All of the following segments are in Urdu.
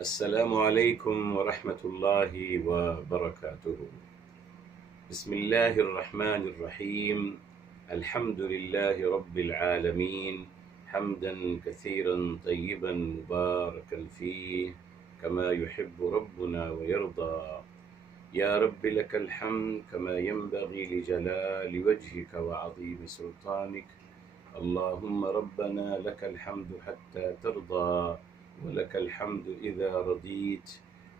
السلام عليكم ورحمة الله وبركاته. بسم الله الرحمن الرحيم. الحمد لله رب العالمين حمدا كثيرا طيبا مباركا فيه كما يحب ربنا ويرضى. يا رب لك الحمد كما ينبغي لجلال وجهك وعظيم سلطانك. اللهم ربنا لك الحمد حتى ترضى، ولك الحمد إذا رضيت،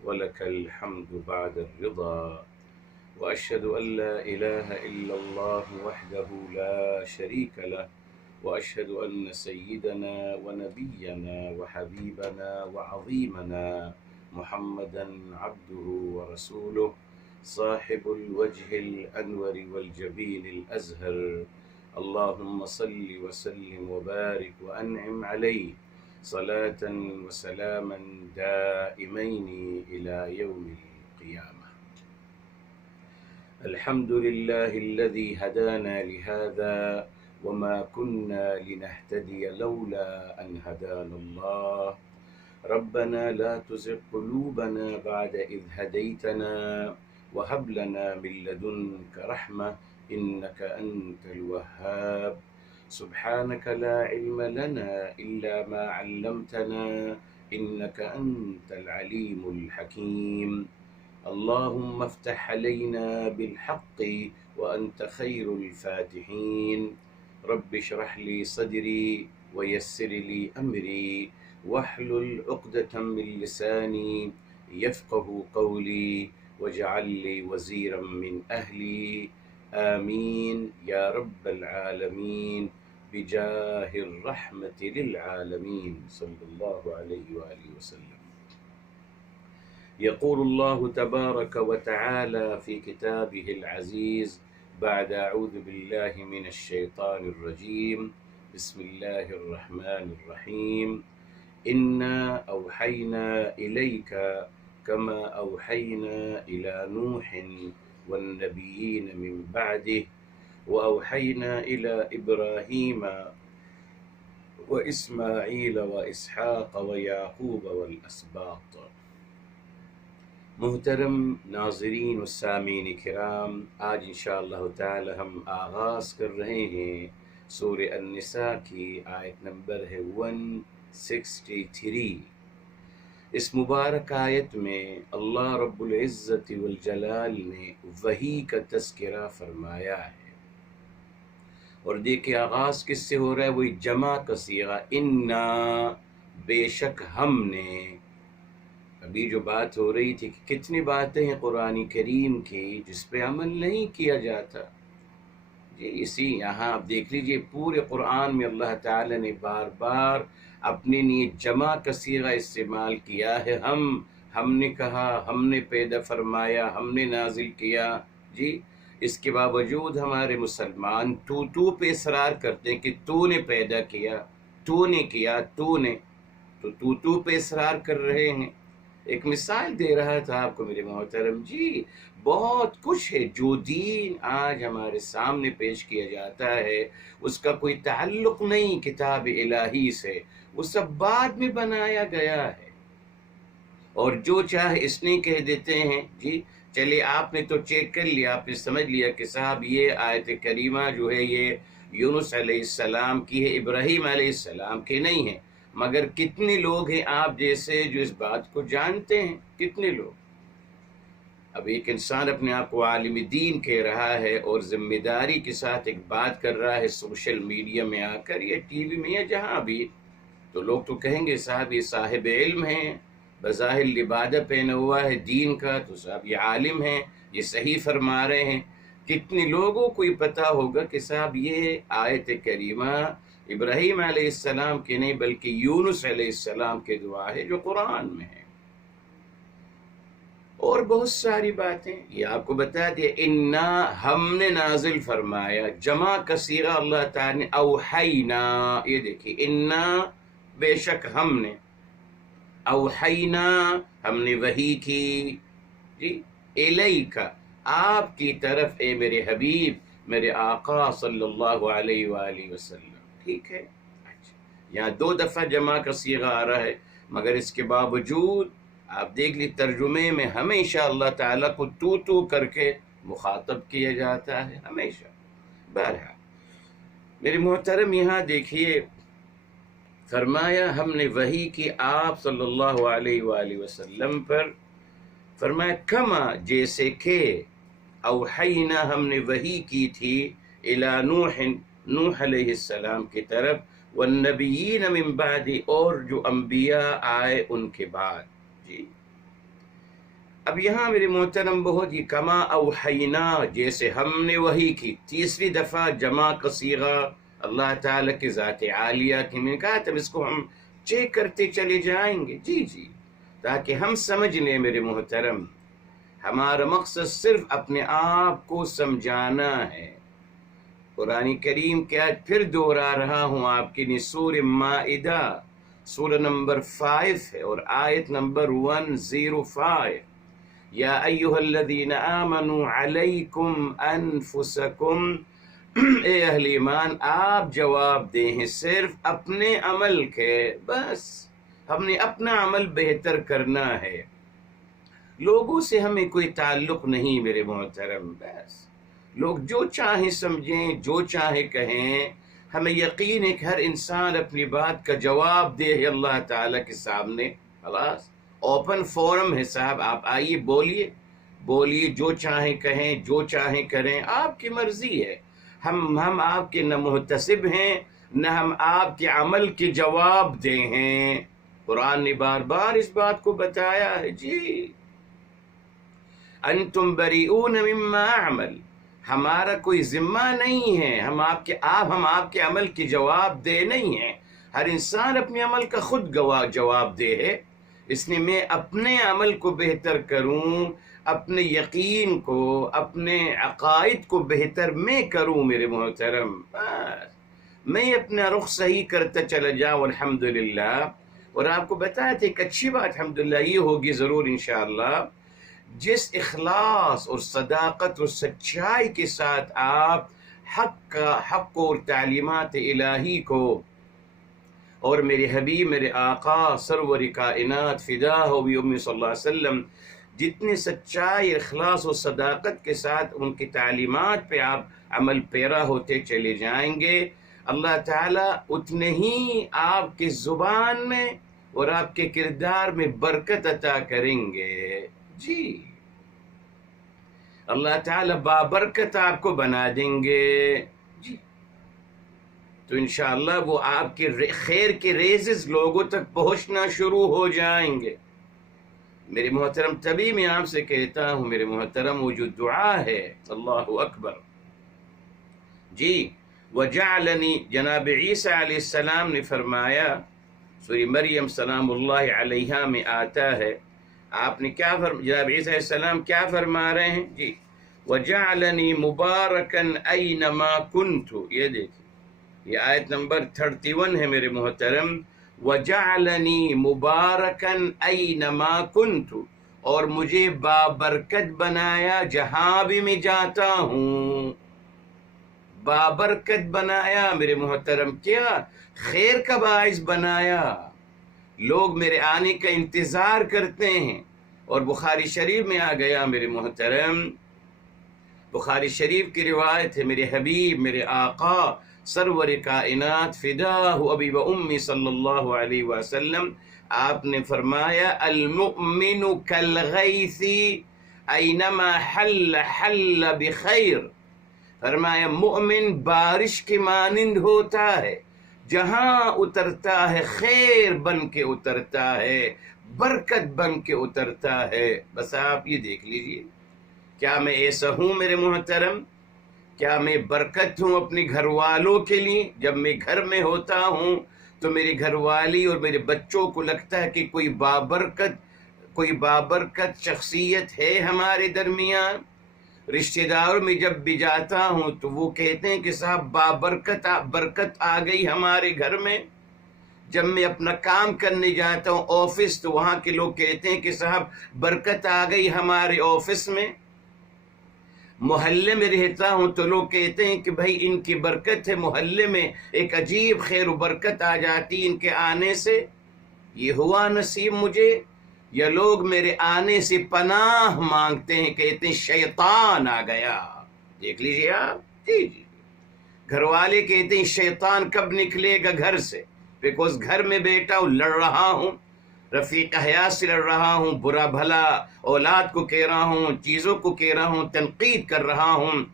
ولك الحمد بعد الرضا. وأشهد أن لا إله إلا الله وحده لا شريك له، وأشهد أن سيدنا ونبينا وحبيبنا وعظيمنا محمدا عبده ورسوله، صاحب الوجه الأنور والجبين الأزهر. اللهم صل وسلم وبارك وأنعم عليه صلاة وسلاما دائمين إلى يوم القيامة. الحمد لله الذي هدانا لهذا وما كنا لنهتدي لولا أن هدانا الله. ربنا لا تزغ قلوبنا بعد إذ هديتنا وهب لنا من لدنك رحمة إنك أنت الوهاب. سبحانك لا علم لنا إلا ما علمتنا إنك أنت العليم الحكيم. اللهم افتح علينا بالحق وأنت خير الفاتحين. رب اشرح لي صدري ويسر لي أمري واحلل عقدة من لساني يفقه قولي واجعل لي وزيرا من أهلي. آمين يا رب العالمين بجاه الرحمة للعالمين صلى الله عليه وآله وسلم. يقول الله تبارك وتعالى في كتابه العزيز بعد أعوذ بالله من الشيطان الرجيم. بسم الله الرحمن الرحيم. إنا أوحينا إليك كما أوحينا إلى نوح والنبيين من بعده وأوحينا إلى إبراهيم وإسماعيل وإسحاق ويعقوب والأسباط. محترم ناظرین و سامعین کرام، آج انشاءاللہ تعالی ہم آغاز کر رہے ہیں سورہ النساء کی آیت نمبر ہے 163۔ اس مبارک آیت میں اللہ رب العزت والجلال نے وحی کا تذکرہ فرمایا ہے، اور دیکھیں آغاز کس سے ہو رہا ہے؟ وہی جمع کا صیغہ، انا، بے شک ہم نے۔ ابھی جو بات ہو رہی تھی کہ کتنی باتیں ہیں قرآن کریم کی جس پہ عمل نہیں کیا جاتا جی۔ اسی یہاں آپ دیکھ لیجئے پورے قرآن میں اللہ تعالی نے بار بار اپنے لیے جمع کا صیغہ استعمال کیا ہے۔ ہم نے کہا، ہم نے پیدا فرمایا، ہم نے نازل کیا جی۔ اس کے باوجود ہمارے مسلمان تو پہ اصرار کرتے ہیں کہ تو نے پیدا کیا، تو نے کیا، تو نے، تو پہ اصرار کر رہے ہیں۔ ایک مثال دے رہا تھا آپ کو میرے محترم جی، بہت کچھ ہے جو دین آج ہمارے سامنے پیش کیا جاتا ہے، اس کا کوئی تعلق نہیں کتاب الہی سے، وہ سب بعد میں بنایا گیا ہے، اور جو چاہے اس نے کہہ دیتے ہیں جی۔ چلے آپ نے تو چیک کر لیا، آپ نے سمجھ لیا کہ صاحب یہ آیت کریمہ جو ہے یہ یونس علیہ السلام کی ہے، ابراہیم علیہ السلام کے نہیں ہے، مگر کتنے لوگ ہیں آپ جیسے جو اس بات کو جانتے ہیں؟ کتنے لوگ؟ اب ایک انسان اپنے آپ کو عالم دین کہہ رہا ہے اور ذمہ داری کے ساتھ ایک بات کر رہا ہے سوشل میڈیا میں آ کر یا ٹی وی میں یا جہاں بھی، تو لوگ تو کہیں گے صاحب یہ صاحب علم ہیں، بظاہر لبادہ پہنا ہوا ہے دین کا، تو صاحب یہ عالم ہیں، یہ صحیح فرما رہے ہیں۔ کتنے لوگوں کو یہ پتہ ہوگا کہ صاحب یہ آیت کریمہ ابراہیم علیہ السلام کے نہیں بلکہ یونس علیہ السلام کے دعا ہے جو قرآن میں ہے؟ اور بہت ساری باتیں یہ آپ کو بتا دیا۔ انا، ہم نے نازل فرمایا، جمع کا صیغہ اللہ تعالی نے اوحینا، یہ دیکھیے انا بے شک ہم نے، اوحینا ہم نے وحی کی جی، الیک آپ کی طرف، اے میرے حبیب میرے آقا صلی اللہ علیہ وآلہ وسلم، ٹھیک ہے۔ اچھا، یہاں 2 دفعہ جمع کا صیغہ آ رہا ہے، مگر اس کے باوجود آپ دیکھ لی ترجمے میں ہمیشہ اللہ تعالیٰ کو تو کر کے مخاطب کیا جاتا ہے، ہمیشہ۔ بہرحال میرے محترم یہاں دیکھیے، فرمایا ہم نے وحی کی آپ صلی اللہ علیہ وآلہ وسلم پر، فرمایا کما جیسے کہ اوحینا ہم نے وحی کی تھی الی نوح علیہ السلام کی طرف، والنبیین من بعد اور جو انبیاء آئے ان کے بعد۔ جی اب یہاں میرے محترم بہت ہی کما اوحینا جیسے ہم نے وحی کی، تیسری دفعہ جمع کا صیغہ اللہ تعالیٰ کی ذات عالیہ کی، میں نے کہا تب اس کو ہم چیک کرتے چلے جائیں گے، جی تاکہ ہم سمجھ لیں میرے محترم۔ ہمارا مقصد صرف اپنے آپ کو سمجھانا ہے۔ قرآن کریم کیا پھر دوہرا رہا ہوں آپ کی، سورہ مائدہ سورہ نمبر 5 ہے اور آیت نمبر 105، یا ایھا الذین آمنوا علیکم انفسکم، اے اہل ایمان آپ جواب دیں ہیں صرف اپنے عمل کے، بس ہم نے اپنا عمل بہتر کرنا ہے، لوگوں سے ہمیں کوئی تعلق نہیں میرے محترم۔ بس لوگ جو چاہیں سمجھیں، جو چاہیں کہیں، ہمیں یقین ہے کہ ہر انسان اپنی بات کا جواب دے ہے اللہ تعالیٰ کے سامنے۔ خلاص اوپن فورم ہے صاحب، آپ آئیے بولیے، جو چاہیں کہیں، جو چاہیں کریں، آپ کی مرضی ہے۔ ہم آپ کے نہ محتسب ہیں، نہ ہم آپ کے عمل کے جواب دے ہیں۔ قرآن نے بار بار اس بات کو بتایا ہے، جی انتم بریئون مما اعمل، ہمارا کوئی ذمہ نہیں ہے، ہم آپ کے عمل کے جواب دے نہیں ہیں۔ ہر انسان اپنے عمل کا خود جواب دے ہے، اس لیے میں اپنے عمل کو بہتر کروں، اپنے یقین کو، اپنے عقائد کو بہتر میں کروں میرے محترم، میں اپنا رخ صحیح کرتا چلا جاؤں الحمدللہ۔ اور آپ کو بتایا تھا ایک اچھی بات الحمدللہ یہ ہوگی ضرور انشاءاللہ، جس اخلاص اور صداقت اور سچائی کے ساتھ آپ حق اور تعلیمات الہی کو اور میرے حبیب میرے آقا سرور کائنات فدا ہو بھی امي صلی اللہ علیہ وسلم جتنے سچائی اخلاص و صداقت کے ساتھ ان کی تعلیمات پہ آپ عمل پیرا ہوتے چلے جائیں گے، اللہ تعالیٰ اتنے ہی آپ کے زبان میں اور آپ کے کردار میں برکت عطا کریں گے، جی اللہ تعالیٰ بابرکت آپ کو بنا دیں گے، جی تو انشاءاللہ وہ آپ کے خیر کے ریزز لوگوں تک پہنچنا شروع ہو جائیں گے میرے محترم۔ تبھی میں آپ سے کہتا ہوں میرے محترم، وہ جو دعا ہے اللہ اکبر، جی وجعلنی، جناب عیسیٰ علیہ السلام نے فرمایا، سورہ مریم سلام اللہ علیہا میں آتا ہے، آپ نے کیا جناب عیسیٰ علیہ السلام کیا فرما رہے ہیں، جی وجعلنی مبارکن اینما کنت، یہ دیکھیں یہ آیت نمبر 31 ہے میرے محترم، وجعلنی مبارکن اینما کنت، اور مجھے بابرکت بنایا جہاں بھی میں جاتا ہوں، بابرکت بنایا میرے محترم، کیا خیر کا باعث بنایا، لوگ میرے آنے کا انتظار کرتے ہیں۔ اور بخاری شریف میں آ گیا میرے محترم، بخاری شریف کی روایت ہے، میرے حبیب میرے آقا سرور کائنات فداہ ابی و امی صلی اللہ علیہ وسلم آپ نے فرمایا المؤمن کالغیث اینما حل حل بخیر، فرمایا مومن بارش کے مانند ہوتا ہے، جہاں اترتا ہے خیر بن کے اترتا ہے، برکت بن کے اترتا ہے۔ بس آپ یہ دیکھ لیجئے، کیا میں ایسا ہوں میرے محترم؟ کیا میں برکت ہوں اپنے گھر والوں کے لیے؟ جب میں گھر میں ہوتا ہوں تو میری گھر والی اور میرے بچوں کو لگتا ہے کہ کوئی بابرکت شخصیت ہے ہمارے درمیان۔ رشتہ داروں میں جب بھی جاتا ہوں تو وہ کہتے ہیں کہ صاحب برکت آ گئی ہمارے گھر میں۔ جب میں اپنا کام کرنے جاتا ہوں آفس تو وہاں کے لوگ کہتے ہیں کہ صاحب برکت آ گئی ہمارے آفس میں۔ محلے میں رہتا ہوں تو لوگ کہتے ہیں کہ بھائی ان کی برکت ہے، محلے میں ایک عجیب خیر و برکت آ جاتی ان کے آنے سے۔ یہ ہوا نصیب مجھے یا لوگ میرے آنے سے پناہ مانگتے ہیں، کہتے ہیں شیطان آ گیا. دیکھ لیجیے آپ، جی جی. گھر والے کہتے ہیں شیطان کب نکلے گا گھر سے، بیکوز گھر میں بیٹا ہوں، لڑ رہا ہوں، رفیق حیات سے لڑ رہا ہوں، برا بھلا اولاد کو کہہ رہا ہوں، چیزوں کو کہہ رہا ہوں، تنقید کر رہا ہوں،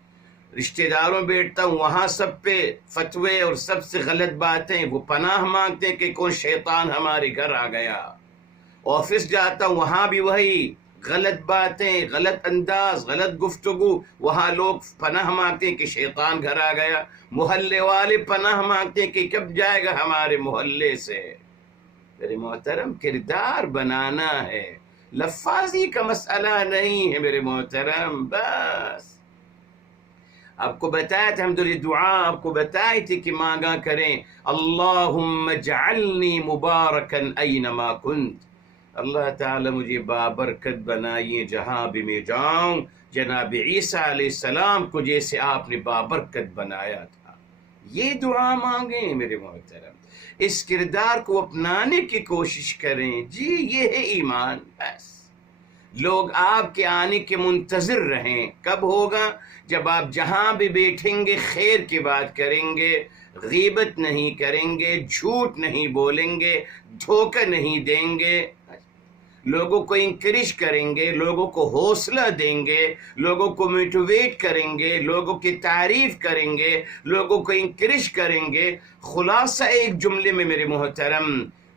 رشتہ داروں بیٹھتا ہوں، وہاں سب پہ فتوے اور سب سے غلط باتیں، وہ پناہ مانگتے ہیں کہ کون شیطان ہمارے گھر آ گیا. آفس جاتا ہوں، وہاں بھی وہی غلط باتیں، غلط انداز، غلط گفتگو، وہاں لوگ پناہ مانگتے ہیں کہ شیطان گھر آ گیا. محلے والے پناہ مانگتے ہیں کہ کب جائے گا ہمارے محلے سے. میرے محترم، کردار بنانا ہے، لفاظی کا مسئلہ نہیں ہے میرے محترم. بس آپ کو بتایا تھا حمد دعا، آپ کو بتائی تھی کہ مانگا کریں اللہم اجعلنی مبارکا اینما کنت. اللہ تعالی مجھے بابرکت بنائیے جہاں بھی میں جاؤں، جناب عیسیٰ علیہ السلام کو جیسے آپ نے بابرکت بنایا تھا. یہ دعا مانگیں میرے محترم، اس کردار کو اپنانے کی کوشش کریں. جی یہ ہے ایمان. بس لوگ آپ کے آنے کے منتظر رہیں. کب ہوگا؟ جب آپ جہاں بھی بیٹھیں گے خیر کی بات کریں گے، غیبت نہیں کریں گے، جھوٹ نہیں بولیں گے، دھوکہ نہیں دیں گے، لوگوں کو انکریج کریں گے، لوگوں کو حوصلہ دیں گے، لوگوں کو موٹیویٹ کریں گے، لوگوں کی تعریف کریں گے، لوگوں کو انکریج کریں گے. خلاصہ ایک جملے میں میرے محترم،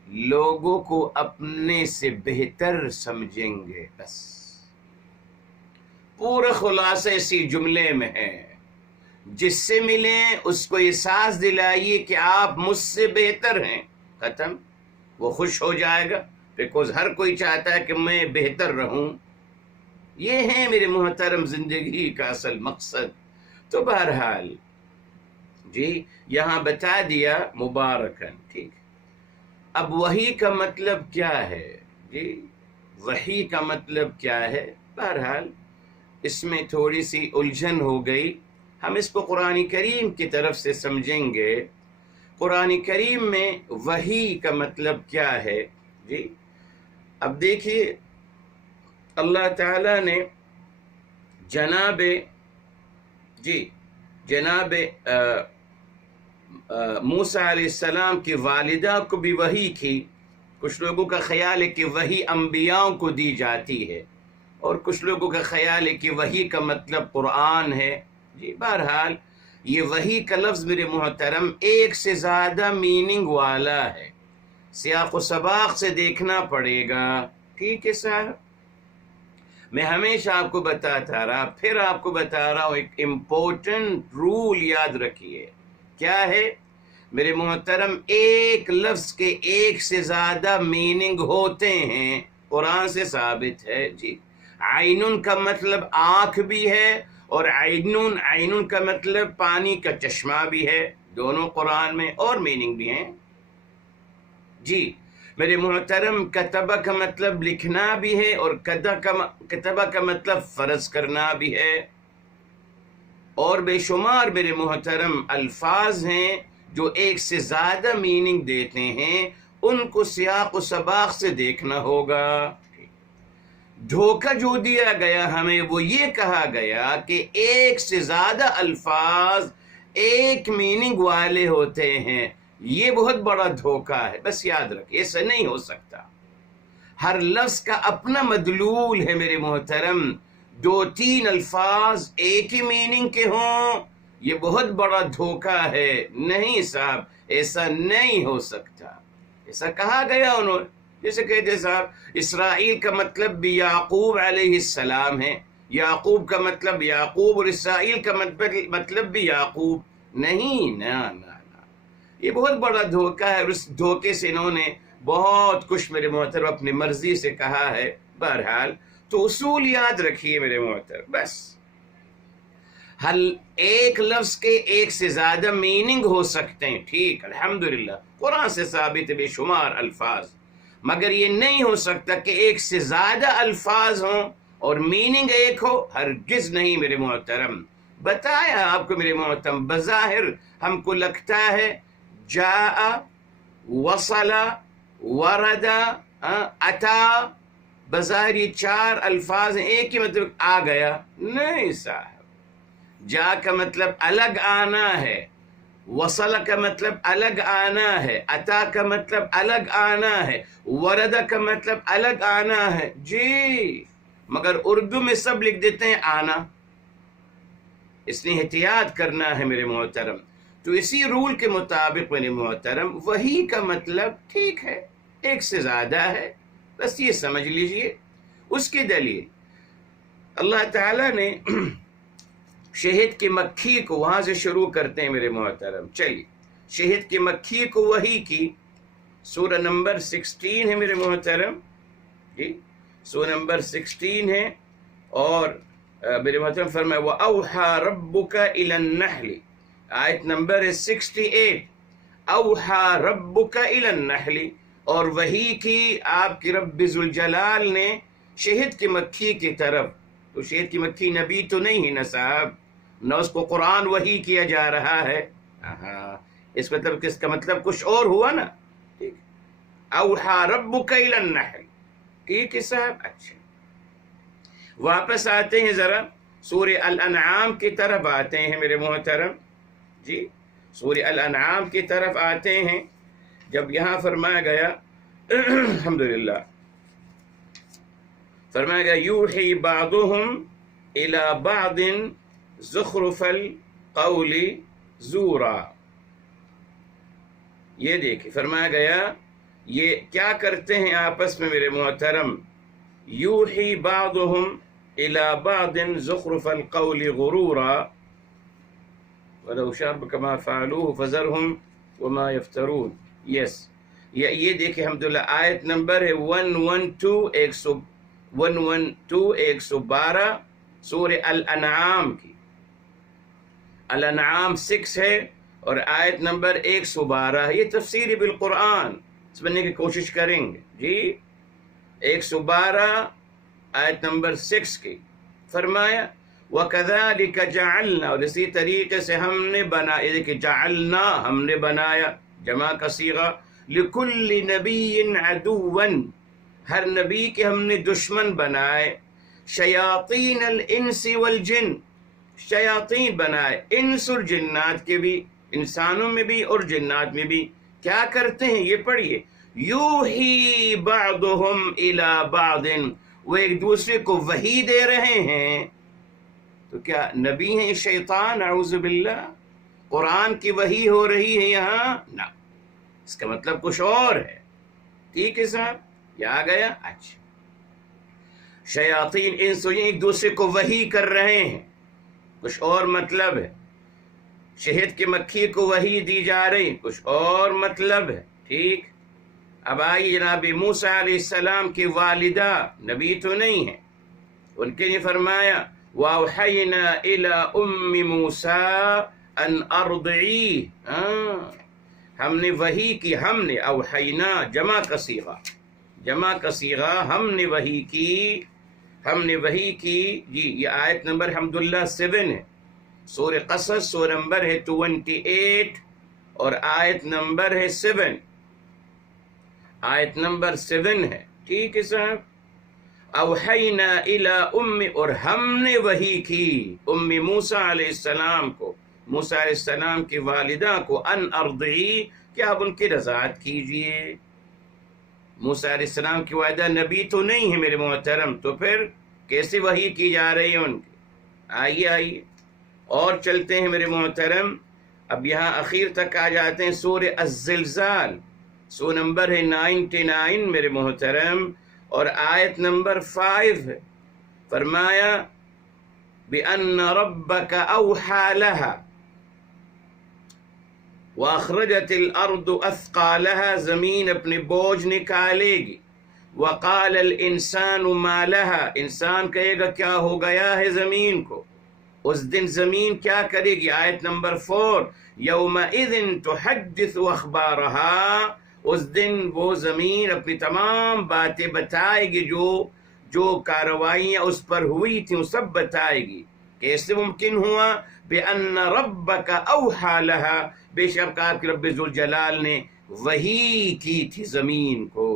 لوگوں کو اپنے سے بہتر سمجھیں گے. بس پورا خلاصہ اسی جملے میں ہے. جس سے ملیں اس کو احساس دلائیے کہ آپ مجھ سے بہتر ہیں. ختم. وہ خوش ہو جائے گا، بیکوز ہر کوئی چاہتا ہے کہ میں بہتر رہوں. یہ ہے میرے محترم زندگی کا اصل مقصد. تو بہرحال جی یہاں بتا دیا مبارکن. ٹھیک. اب وحی کا مطلب کیا ہے؟ جی وحی کا مطلب کیا ہے؟ بہرحال اس میں تھوڑی سی الجھن ہو گئی. ہم اس کو قرآن کریم کی طرف سے سمجھیں گے. قرآن کریم میں وحی کا مطلب کیا ہے؟ جی اب دیکھیے، اللہ تعالی نے جناب موسیٰ علیہ السلام کی والدہ کو بھی وحی کی. کچھ لوگوں کا خیال ہے کہ وحی انبیاءوں کو دی جاتی ہے، اور کچھ لوگوں کا خیال ہے کہ وحی کا مطلب قرآن ہے. جی بہرحال یہ وحی کا لفظ میرے محترم ایک سے زیادہ میننگ والا ہے. سیاق و سباق سے دیکھنا پڑے گا. ٹھیک ہے صاحب. میں ہمیشہ آپ کو بتاتا رہا، پھر آپ کو بتا رہا ہوں، ایک امپورٹنٹ رول یاد رکھیے. کیا ہے میرے محترم؟ ایک لفظ کے ایک سے زیادہ میننگ ہوتے ہیں. قرآن سے ثابت ہے. جی عینن کا مطلب آنکھ بھی ہے، اور عینن کا مطلب پانی کا چشمہ بھی ہے. دونوں قرآن میں اور میننگ بھی ہیں. جی میرے محترم کتبہ کا مطلب لکھنا بھی ہے، اور کتبہ کا مطلب فرض کرنا بھی ہے. اور بے شمار میرے محترم الفاظ ہیں جو ایک سے زیادہ میننگ دیتے ہیں. ان کو سیاق و سباق سے دیکھنا ہوگا. دھوکہ جو دیا گیا ہمیں وہ یہ کہا گیا کہ ایک سے زیادہ الفاظ ایک میننگ والے ہوتے ہیں. یہ بہت بڑا دھوکہ ہے. بس یاد رکھ، ایسا نہیں ہو سکتا. ہر لفظ کا اپنا مدلول ہے میرے محترم. 2-3 الفاظ ایک ہی میننگ کے ہوں، یہ بہت بڑا دھوکہ ہے. نہیں صاحب، ایسا نہیں ہو سکتا. ایسا کہا گیا انہوں نے، جیسے کہتے صاحب اسرائیل کا مطلب بھی یعقوب علیہ السلام ہے، یعقوب کا مطلب یعقوب، اور اسرائیل کا مطلب بھی یعقوب. نہیں، نا نا نا، یہ بہت بڑا دھوکہ ہے. اور اس دھوکے سے انہوں نے بہت کچھ میرے محترم اپنی مرضی سے کہا ہے. بہرحال تو اصول یاد رکھیے میرے محترم. بس ہر ایک لفظ کے ایک سے زیادہ میننگ ہو سکتے ہیں. ٹھیک، الحمدللہ قرآن سے ثابت ہے بے شمار الفاظ. مگر یہ نہیں ہو سکتا کہ ایک سے زیادہ الفاظ ہوں اور میننگ ایک ہو. ہرگز نہیں میرے محترم. بتایا آپ کو میرے محترم، بظاہر ہم کو لگتا ہے جاء، وصل، ورد، اتا، بظاہر یہ 4 الفاظ ہیں، ایک ہی مطلب آ گیا نہیں صاحب، جا کا مطلب الگ آنا ہے، وصل کا مطلب الگ آنا ہے، عطا کا مطلب الگ آنا ہے، ورد کا مطلب الگ آنا ہے جی، مگر اردو میں سب لکھ دیتے ہیں آنا، اس لیے احتیاط کرنا ہے میرے محترم۔ تو اسی رول کے مطابق میرے محترم وحی کا مطلب ٹھیک ہے ایک سے زیادہ ہے، بس یہ سمجھ لیجئے۔ اس کی دلیل اللہ تعالیٰ نے شہد کی مکھی کو، وہاں سے شروع کرتے ہیں میرے محترم، چلیے شہد کی مکھی کو وحی کی، سورہ نمبر 16 ہے میرے محترم جی، سورہ نمبر 16 ہے، اور میرے محترم فرمائے وَأَوْحَى رَبُّكَ إِلَى النَّحْلِ، آیت نمبر ہے 68، أَوْحَى رَبُّكَ إِلَى النَّحْلِ، اور وحی کی آپ کی رب ذوالجلال نے شہد کی مکھی کی طرف۔ تو شہد کی مکھی نبی تو نہیں ہے نا صاحب، نہ اس کو قرآن وحی کیا جا رہا ہے، اس مطلب کس کا مطلب کچھ اور ہوا نا، ٹھیک، اوحا ربک الی النحل، ٹھیک ہے صاحب۔ اچھا واپس آتے ہیں ذرا سورہ الانعام کی طرف آتے ہیں میرے محترم جی، سورہ الانعام کی طرف آتے ہیں، جب یہاں فرمایا گیا الحمدللہ فرمایا گیا یوحی بعضهم الی بعض زخرف القول زورا، یہ دیکھیں فرمایا گیا یہ کیا کرتے ہیں آپس میں میرے محترم، یوحی بعضهم الی بعض زخرف القول غرورا ولو شاء کما فعلوه فذرهم وما یفترون، یس یہ دیکھیں الحمدللہ آیت نمبر ہے 112 سورہ الانعام کی، الانعام 6 ہے اور آیت نمبر 112 ہے، یہ تفسیر بالقرآن سمجھنے کی کوشش کریں گے جی، 112 آیت نمبر 6 کی فرمایا وَكَذَلِكَ جَعَلْنَا، اور اسی طریقے سے ہم نے بنایا، دیکھیں جعلنا ہم نے بنایا، جمع کا صیغہ، لِكُلِّ نَبِيٍّ عَدُوًّا، ہر نبی کے ہم نے دشمن بنائے، شیاطین الانس والجن، شیاطین بنائے انس اور جنات کے بھی، انسانوں میں بھی اور جنات میں بھی، کیا کرتے ہیں یہ پڑھیے، یوحی بعضهم الی بعض، وہ ایک دوسرے کو وحی دے رہے ہیں، تو کیا نبی ہیں شیطان؟ اعوذ باللہ، قرآن کی وحی ہو رہی ہے یہاں؟ نہ، اس کا مطلب کچھ اور ہے، ٹھیک ہے صاحب، یہ آ گیا۔ اچھا شیاطین انس ایک دوسرے کو وحی کر رہے ہیں، کچھ اور مطلب ہے، شہد کی مکھی کو وحی دی جا رہی کچھ اور مطلب ہے، ٹھیک۔ اب آئیے جناب موسیٰ علیہ السلام کی والدہ نبی تو نہیں ہے، ان کے لیے فرمایا وَأَوْحَيْنَا إِلَىٰ أُمِّ مُوسَىٰ أَنْ أَرْضِعِيهِ، ہم نے وحی کی، ہم نے اوحینا جمع کا صیغہ، جمع کا صیغہ، ہم نے وحی کی، ہم نے وحی کی جی، یہ آیت نمبر الحمدللہ 7 ہے، سورہ قصص سورہ نمبر ہے 28 اور آیت نمبر ہے 7، آیت نمبر 7 ہے، ٹھیک ہے صاحب۔ اوحینا الی ام، اور ہم نے وحی کی ام موسیٰ علیہ السلام کو، موسیٰ علیہ السلام کی والدہ کو، ان ارضعی، کہ آپ ان کی رضاعت کیجئے۔ موسیٰ علیہ السلام کی والدہ نبی تو نہیں ہے میرے محترم، تو پھر کیسے وحی کی جا رہی ہے ان کی؟ آئیے اور چلتے ہیں میرے محترم، اب یہاں اخیر تک آ جاتے ہیں سورہ الزلزال، سورہ نمبر ہے 99 میرے محترم، اور آیت نمبر 5 ہے، فرمایا بِأَنَّ رَبَّكَ أَوْحَى لَهَا وَأَخْرَجَتِ الْأَرْضُ أَثْقَالَهَا، زمین اپنے بوجھ نکالے گی، وَقَالَ الْإِنسَانُ مَا لَهَا، انسان کہے گا کیا ہو گیا ہے زمین کو، اس دن زمین کیا کرے گی، آیت نمبر 4 يَوْمَئِذٍ تُحَدِّثُ أَخْبَارَهَا، اس دن وہ زمین اپنی تمام باتیں بتائے گی، جو کارروائیاں اس پر ہوئی تھیں وہ سب بتائے گی۔ کیسے ممکن ہوا؟ بِأَنَّ رَبَّكَ أَوْحَى لَهَا، بے شک آپ کے رب ذوالجلال نے وحی کی تھی زمین کو،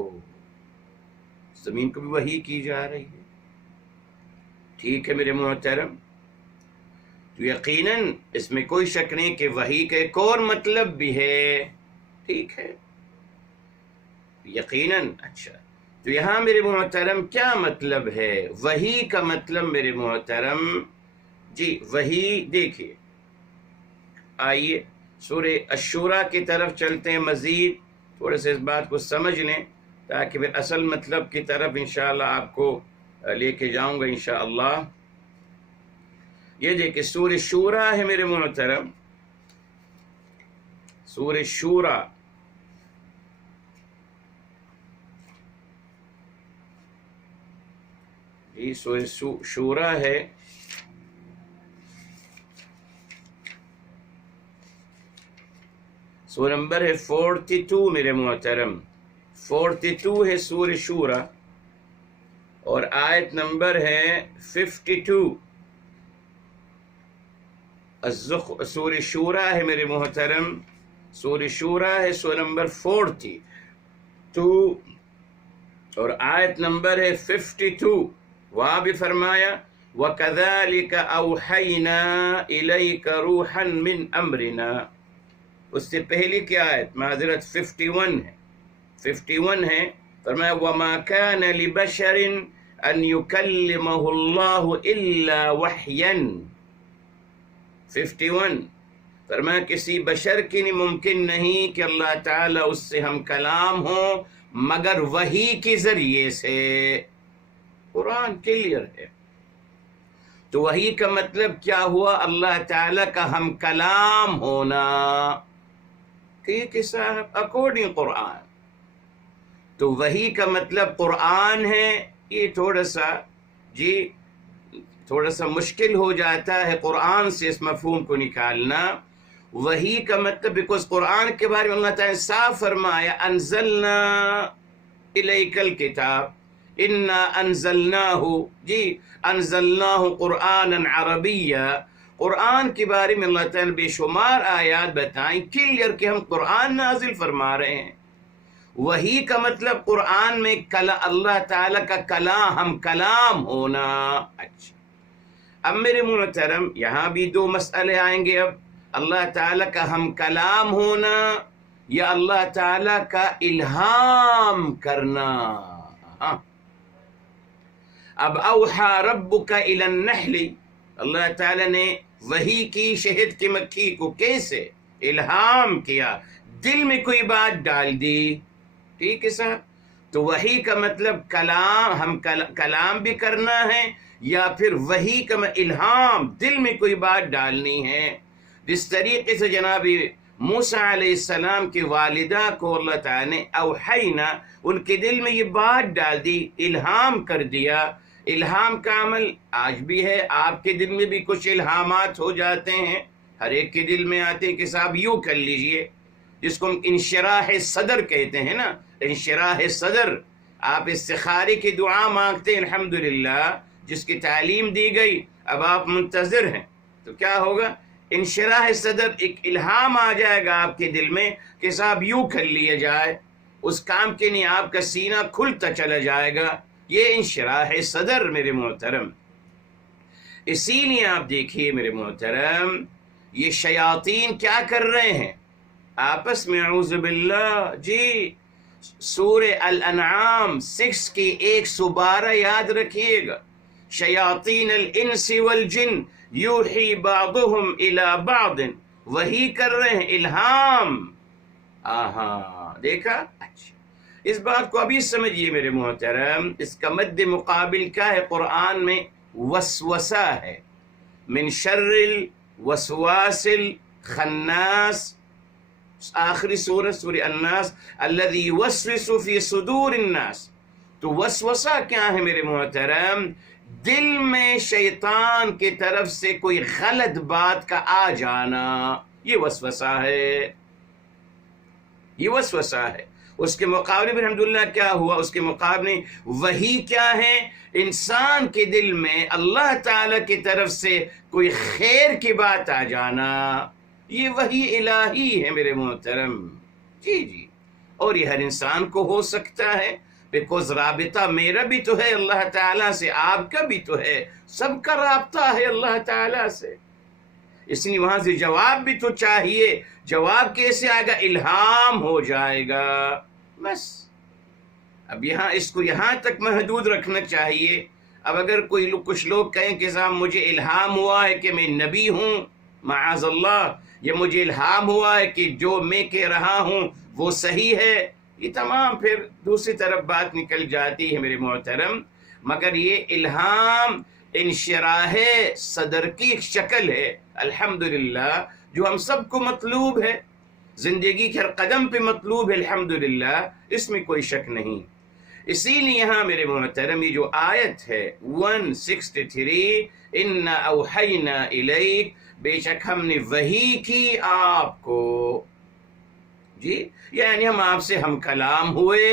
زمین کو بھی وحی کی جا رہی ہے. ٹھیک ہے میرے محترم، تو یقیناً اس میں کوئی شک نہیں کہ وحی کا ایک اور مطلب بھی ہے. ٹھیک ہے یقیناً. اچھا تو یہاں میرے محترم کیا مطلب ہے وحی کا مطلب میرے محترم؟ جی وحی دیکھیے، آئیے سورہ الشورى کی طرف چلتے ہیں، مزید تھوڑے سے اس بات کو سمجھ لیں تاکہ پھر اصل مطلب کی طرف انشاءاللہ آپ کو لے کے جاؤں گا انشاءاللہ. یہ دیکھیں سورہ شورى ہے میرے محترم، سورہ شورى. جی سورہ شورى ہے، سورہ نمبر ہے 42 میرے محترم، 42 ہے سورہ شورى، اور آیت نمبر ہے 52. سورہ شورى ہے میرے محترم، سورہ شورى ہے سورہ نمبر 42 اور آیت نمبر ہے 52. وہاں بھی فرمایا وَكَذَلِكَ أَوْحَيْنَا إِلَيْكَ رُوحًا مِّنْ أَمْرِنَا. اس سے پہلی کی آیت معذرت 51 ہے، 51 ہے. فرمایا وَمَا كَانَ لِبَشَرٍ أَن يُكَلِّمَهُ اللَّهُ إِلَّا وَحْيًا. 51 فرمایا کسی بشر کی نہیں ممکن نہیں کہ اللہ تعالیٰ اس سے ہم کلام ہو مگر وحی کے ذریعے سے. قرآن کلیئر ہے. تو وحی کا مطلب کیا ہوا؟ اللہ تعالیٰ کا ہم کلام ہونا. ٹھیک ہے صاحب، اکارڈنگ قرآن. تو وحی کا مطلب قرآن ہے. یہ تھوڑا سا مشکل ہو جاتا ہے قرآن سے اس مفہوم کو نکالنا. وحی کا مطلب بیکاز قرآن کے بارے میں اللہ تعالیٰ نے صاف فرمایا انزلنا الیک الکتاب انا انزلناہ، جی انزلناہ قرآنا عربیا. قرآن کے بارے میں اللہ تعالیٰ نے بے شمار آیات بتائیں کلیئر کہ ہم قرآن نازل فرما رہے ہیں. وحی کا مطلب قرآن میں اللہ تعالیٰ کا کلام، ہم کلام ہونا. اچھا اب میرے محترم یہاں بھی دو مسئلے آئیں گے. اب اللہ تعالیٰ کا ہم کلام ہونا یا اللہ تعالیٰ کا الہام کرنا. اب اوحا ربک الی النحل، اللہ تعالیٰ نے وحی کی شہد کی مکھی کو کیسے الہام کیا، دل میں کوئی بات ڈال دی. ٹھیک ہے صاحب. تو وحی کا مطلب کلام، ہم کلام بھی کرنا ہے یا پھر وحی کا الہام، دل میں کوئی بات ڈالنی ہے. جس طریقے سے جناب موسیٰ علیہ السلام کی والدہ کو اللہ تعالیٰ نے اوحینا، ان کے دل میں یہ بات ڈال دی، الہام کر دیا. الہام کا عمل آج بھی ہے. آپ کے دل میں بھی کچھ الہامات ہو جاتے ہیں، ہر ایک کے دل میں آتے ہیں کہ صاحب یوں کر لیجئے، جس کو ہم انشراح صدر کہتے ہیں نا. انشراح صدر، آپ استخارے کی دعا مانگتے ہیں الحمدللہ، جس کی تعلیم دی گئی، اب آپ منتظر ہیں تو کیا ہوگا؟ انشراح صدر، ایک الہام آ جائے گا آپ کے دل میں کہ صاحب یوں کر لیا جائے، اس کام کے لیے آپ کا سینہ کھلتا چلا جائے گا. یہ انشراح صدر میرے محترم. اسی لیے آپ دیکھیے میرے محترم یہ شیاطین کیا کر رہے ہیں آپس میں، اعوذ باللہ. جی سورہ الانعام 6 کی 112 یاد رکھیے گا. شیاطین الانس والجن یوحی بعضهم الى بعض، وہی کر رہے ہیں الہام. دیکھا. اچھا اس بات کو ابھی سمجھیے میرے محترم. اس کا مد مقابل کیا ہے؟ قرآن میں وسوسہ ہے. من شر الوسواس الخناس، آخری سورہ الناس، الذی یوسوس فی صدور الناس. تو وسوسہ کیا ہے میرے محترم؟ دل میں شیطان کی طرف سے کوئی غلط بات کا آ جانا، یہ وسوسہ ہے. یہ وسوسہ ہے. اس کے مقابلے میں الحمدللہ کیا ہوا؟ اس کے مقابلے وحی کیا ہے؟ انسان کے دل میں اللہ تعالی کی طرف سے کوئی خیر کی بات آ جانا، یہ وحی الہی ہے میرے محترم. جی اور یہ ہر انسان کو ہو سکتا ہے. بیکوز رابطہ میرا بھی تو ہے اللہ تعالیٰ سے، آپ کا بھی تو ہے، سب کا رابطہ ہے اللہ تعالیٰ سے، اس لیے وہاں سے جواب بھی تو چاہیے۔ جواب کیسے آئے گا؟ الہام ہو جائے گا بس۔ اب یہاں اس کو یہاں تک محدود رکھنا چاہیے۔ اب اگر کچھ لوگ کہیں کہ صاحب مجھے الہام ہوا ہے کہ میں نبی ہوں، معاذ اللہ، یہ مجھے الہام ہوا ہے کہ جو میں کہہ رہا ہوں وہ صحیح ہے، یہ تمام پھر دوسری طرف بات نکل جاتی ہے میرے محترم۔ مگر یہ الہام انشراح صدر کی ایک شکل ہے الحمدللہ، جو ہم سب کو مطلوب ہے، زندگی کے ہر قدم پہ مطلوب ہے الحمدللہ، اس میں کوئی شک نہیں۔ اسی لیے یہاں میرے محترم یہ جو آیت ہے 163، اِنَّا أَوْحَيْنَا إِلَيْكَ، بے شک ہم نے وحی کی آپ کو، جی یعنی ہم آپ سے ہم کلام ہوئے،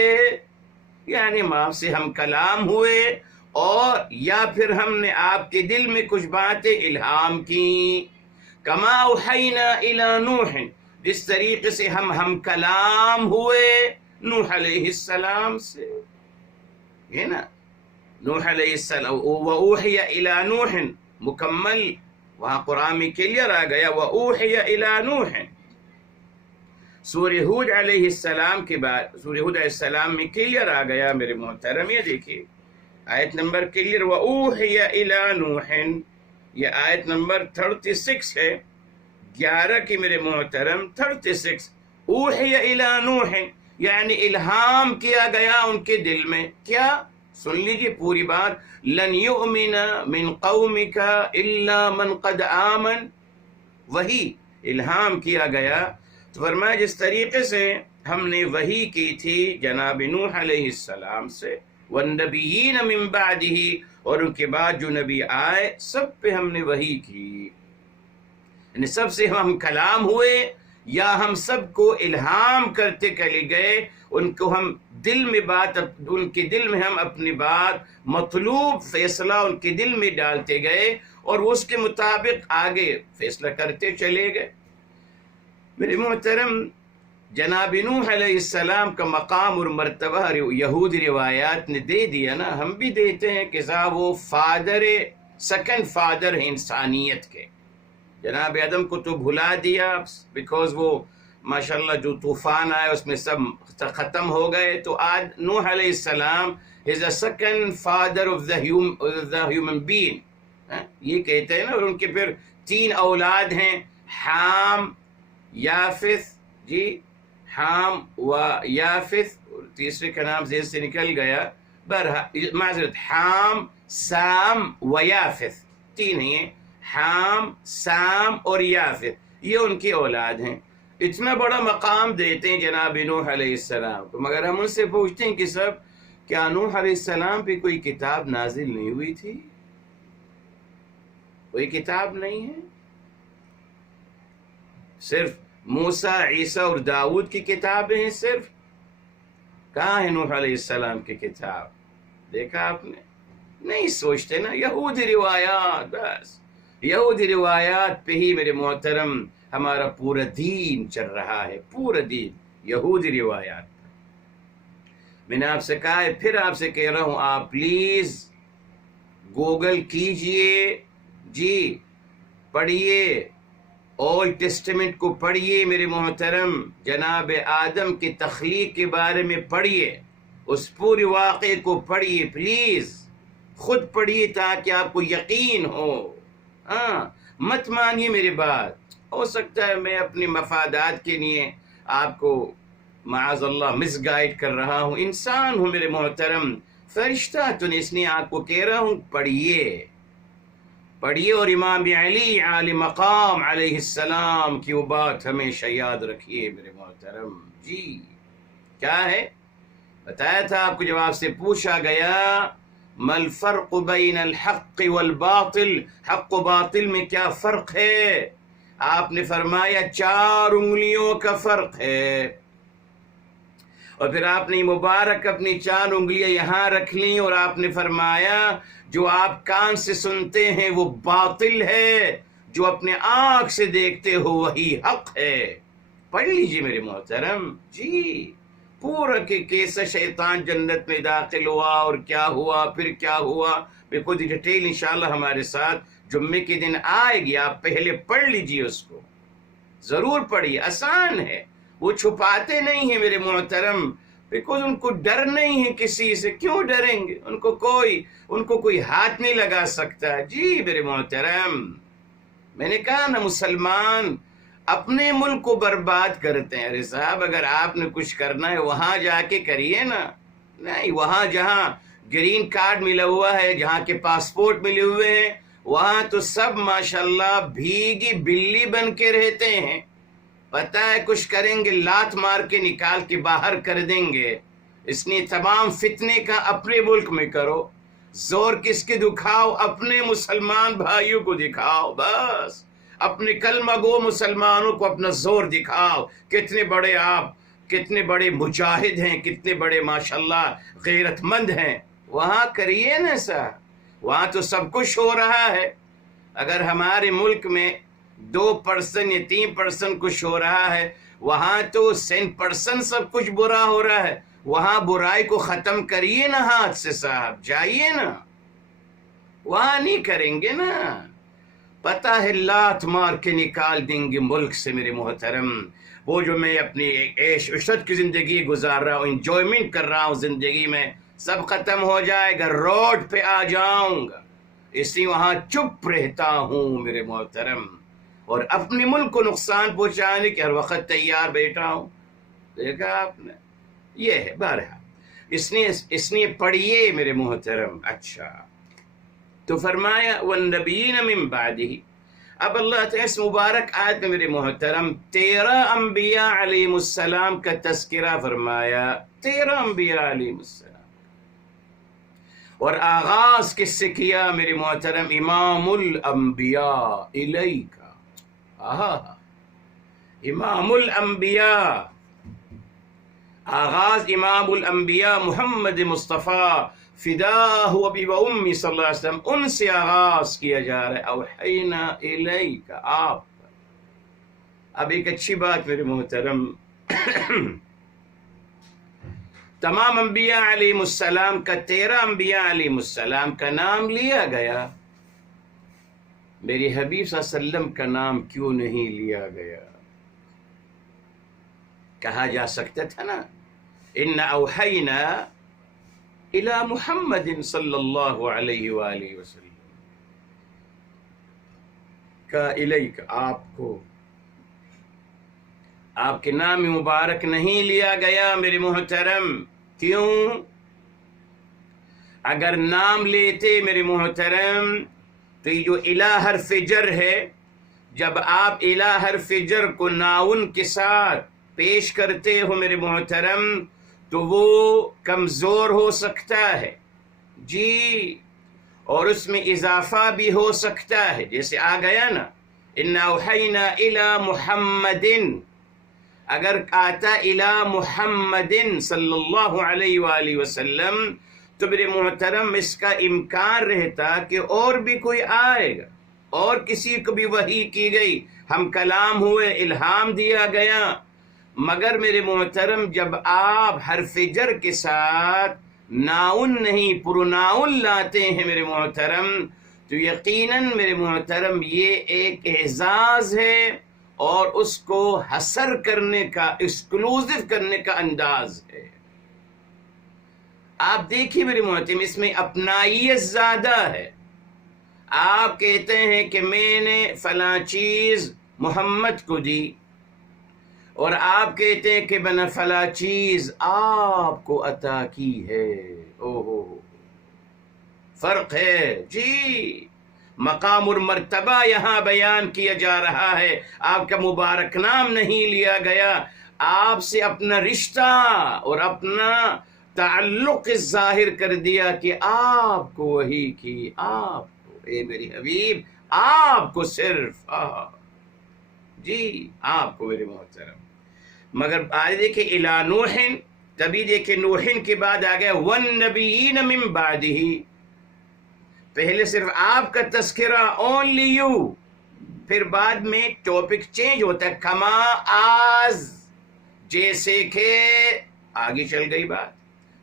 یعنی ہم آپ سے ہم کلام ہوئے، اور یا پھر ہم نے آپ کے دل میں کچھ باتیں الہام کی، کما اوحینا الی نوح، جس طریقے سے ہم کلام ہوئے نوح علیہ السلام سے، ہے نا، نوح علیہ السلام، وَأُوحِيَ إِلَى نُوحٍ، مکمل وہاں قرآن میں کلیئر آ گیا وَأُوحِيَ إِلَى نُوحٍ۔ سورہ ہود علیہ السلام کے بعد سورہ ہود علیہ السلام میں کلیئر آ گیا میرے محترم، یہ دیکھیے آیت نمبر کلیئر وَأُوحِيَ إِلَى نُوحٍ، یہ آیت نمبر 36 ہے، 11 کی میرے محترم 36، اوحی الی نوح، یعنی الہام کیا گیا ان کے دل میں، کیا؟ سن لیجیے پوری بات، لن یؤمن من قومک الا من قد آمن، وہی الہام کیا گیا۔ تو فرمایا جس طریقے سے ہم نے وحی کی تھی جناب نوح علیہ السلام سے، والنبیین من بعدہ، اور ان کے بعد جو نبی آئے سب پہ ہم نے وحی کی، یعنی سب سے ہم کلام ہوئے، یا ہم سب کو الہام کرتے چلے گئے، ان کو ہم دل میں بات، ان کے دل میں ہم اپنی بات، مطلوب فیصلہ ان کے دل میں ڈالتے گئے، اور اس کے مطابق آگے فیصلہ کرتے چلے گئے۔ میرے محترم، جناب نوح علیہ السلام کا مقام اور مرتبہ یہودی روایات نے دے دیا نا، ہم بھی دیتے ہیں کہ صاحب وہ سیکنڈ فادر ہیں انسانیت کے۔ جناب آدم کو تو بھلا دیا بیکاز وہ ماشاءاللہ جو طوفان آیا اس میں سب ختم ہو گئے، تو آج نوح علیہ السلام is the second father of the human being، یہ کہتے ہیں نا، اور ان کے پھر 3 اولاد ہیں، حام، یافث، جی حام و یافث، تیسرے کا نام ذہن سے نکل گیا، معذرت، حام، سام و یافث، 3 ہیں، حام، سام اور یافث، یہ ان کی اولاد ہیں۔ اتنا بڑا مقام دیتے ہیں جناب نوح علیہ السلام کو، مگر ہم ان سے پوچھتے ہیں کہ سب کیا نوح علیہ السلام پہ کوئی کتاب نازل نہیں ہوئی تھی؟ کوئی کتاب نہیں ہے، صرف موسیٰ، عیسیٰ اور داؤد کی کتابیں ہیں صرف۔ کہاں ہے نوح علیہ السلام کی کتاب؟ دیکھا آپ نے؟ نہیں سوچتے نا، یہودی روایات، بس یہودی روایات پہ ہی میرے محترم ہمارا پورا دین چل رہا ہے، پورا دین یہودی روایات۔ میں نے آپ سے کہا ہے، پھر آپ سے کہہ رہا ہوں، آپ پلیز گوگل کیجئے، جی پڑھیے، اولڈ ٹیسٹمنٹ کو پڑھیے میرے محترم، جناب آدم کی تخلیق کے بارے میں پڑھیے، اس پورے واقعے کو پڑھیے، پلیز خود پڑھیے تاکہ آپ کو یقین ہو۔ مت مانیے میری بات، ہو سکتا ہے میں اپنے مفادات کے لیے آپ کو معاذ اللہ مس گائیڈ کر رہا ہوں، انسان ہوں میرے محترم، فرشتہ تو نہیں، اس لیے آپ کو کہہ رہا ہوں پڑھیے پڑھیے، اور امام علی عالی مقام علیہ السلام کی وہ بات ہمیشہ یاد رکھیے میرے محترم۔ جی کیا ہے؟ بتایا تھا آپ کو جب آپ سے پوچھا گیا ما الفرق بین الحق والباطل، حق و باطل میں کیا فرق ہے؟ آپ نے فرمایا 4 انگلیوں کا فرق ہے، اور پھر آپ نے مبارک اپنی 4 انگلیاں یہاں رکھ لیں، اور آپ نے فرمایا جو آپ کان سے سنتے ہیں وہ باطل ہے، جو اپنے آنکھ سے دیکھتے ہو وہی حق ہے۔ پڑھ لیجیے میرے محترم، جی پورا کہ کیسے شیطان جنت میں داخل ہوا اور کیا ہوا پھر کیا ہوا، بالکل ڈیٹیل انشاءاللہ ہمارے ساتھ جمعے کے دن آئے گی. آپ پہلے پڑھ لیجئے، اس کو ضرور پڑھیے، آسان ہے. وہ چھپاتے نہیں ہیں میرے محترم، بیکاز ان کو ڈر نہیں ہے کسی سے. کیوں ڈریں گے؟ ان کو کوئی ہاتھ نہیں لگا سکتا. جی میرے محترم، میں نے کہا نا، مسلمان اپنے ملک کو برباد کرتے ہیں. ارے صاحب، اگر آپ نے کچھ کرنا ہے وہاں جا کے کریے نا. نہیں، وہاں جہاں گرین کارڈ ملا ہوا ہے، جہاں کے پاسپورٹ ملے ہوئے ہیں، وہاں تو سب ماشاءاللہ بھیگی بلی بن کے رہتے ہیں. پتہ ہے کچھ کریں گے لات مار کے نکال کے باہر کر دیں گے. اس لیے تمام فتنے کا اپنے ملک میں کرو. زور کس کے دکھاؤ؟ اپنے مسلمان بھائیوں کو دکھاؤ. بس اپنے کلمہ گو مسلمانوں کو اپنا زور دکھاؤ. کتنے بڑے مجاہد ہیں، کتنے بڑے ماشاءاللہ غیرت مند ہیں. وہاں کریے نا سا، وہاں تو سب کچھ ہو رہا ہے. اگر ہمارے ملک میں 2% یا 3% کچھ ہو رہا ہے، وہاں تو 100% سب کچھ برا ہو رہا ہے. وہاں برائی کو ختم کریے نا ہاتھ سے صاحب، جائیے نا. وہاں نہیں کریں گے نا، پتہ ہے لات مار کے نکال دیں گے ملک سے میرے محترم. وہ جو میں اپنی عیش عشرت کی زندگی گزار رہا ہوں، انجوائمنٹ کر رہا ہوں زندگی میں، سب ختم ہو جائے گا، روڈ پہ آ جاؤں گا. اس لیے وہاں چپ رہتا ہوں میرے محترم، اور اپنے ملک کو نقصان پہنچانے کے ہر وقت تیار بیٹھا ہوں. دیکھا آپ نے، یہ ہے. بہرحال اس لیے پڑھیے میرے محترم. اچھا، تو فرمایا والنبیین من بعدہ. اب اللہ تعالیٰ اس مبارک آیت میں میرے محترم 13 انبیاء علیہ السلام کا تذکرہ فرمایا. 13 انبیاء علیہ السلام، اور آغاز کس سے کیا میرے محترم؟ امام الانبیاء الیک. امام الانبیاء، آغاز امام الانبیاء محمد مصطفیٰ فداہ ابی و امی صلی اللہ علیہ وسلم، ان سے آغاز کیا جا رہا ہے. اوحینا الیک، آپ. اب ایک اچھی بات میرے محترم، تمام انبیاء علیہ السلام کا 13 انبیاء علیہ السلام کا نام لیا گیا، میری حبیب صلی اللہ علیہ وسلم کا نام کیوں نہیں لیا گیا؟ کہا جا سکتا تھا نا، ان اوحینا الی محمد صلی اللہ علیہ وآلہ وسلم، کا الیک، آپ کو، آپ کے نام مبارک نہیں لیا گیا میرے محترم. کیوں؟ اگر نام لیتے میرے محترم تو یہ جو الہ حرف جر ہے، جب آپ الہ حرف جر کو ناون کے ساتھ پیش کرتے ہو میرے محترم تو وہ کمزور ہو سکتا ہے. جی، اور اس میں اضافہ بھی ہو سکتا ہے، جیسے آ گیا نا انا اوحینا الی محمد. اگر آتا الی محمد صلی اللہ علیہ وآلہ وسلم تو میرے محترم اس کا امکان رہتا کہ اور بھی کوئی آئے گا، اور کسی کو بھی وحی کی گئی، ہم کلام ہوئے، الہام دیا گیا. مگر میرے محترم جب آپ حرف جر کے ساتھ ناؤن نہیں پروناؤن لاتے ہیں میرے محترم، تو یقیناً میرے محترم یہ ایک اعزاز ہے، اور اس کو حصر کرنے کا، ایکسکلوزیو کرنے کا انداز ہے. آپ دیکھیے میرے محترم، اس میں اپنائیت زیادہ ہے. آپ کہتے ہیں کہ میں نے فلاں چیز محمد کو دی، اور آپ کہتے ہیں کہ میں نے فلاں چیز آپ کو عطا کی ہے. اوہو، فرق ہے. جی، مقام اور مرتبہ یہاں بیان کیا جا رہا ہے. آپ کا مبارک نام نہیں لیا گیا، آپ سے اپنا رشتہ اور اپنا تعلق ظاہر کر دیا کہ آپ کو وحی کی، آپ کو، اے میری حبیب، آپ کو صرف جی آپ کو میرے محترم. مگر آج دیکھیں الی نوح، تبھی دیکھیں نوح کے بعد آ گیا والنبیین من بعدہ. پہلے صرف آپ کا تذکرہ، اونلی یو، پھر بعد میں ٹاپک چینج ہوتا ہے، کما آز، جیسے کہ آگے چل گئی بات.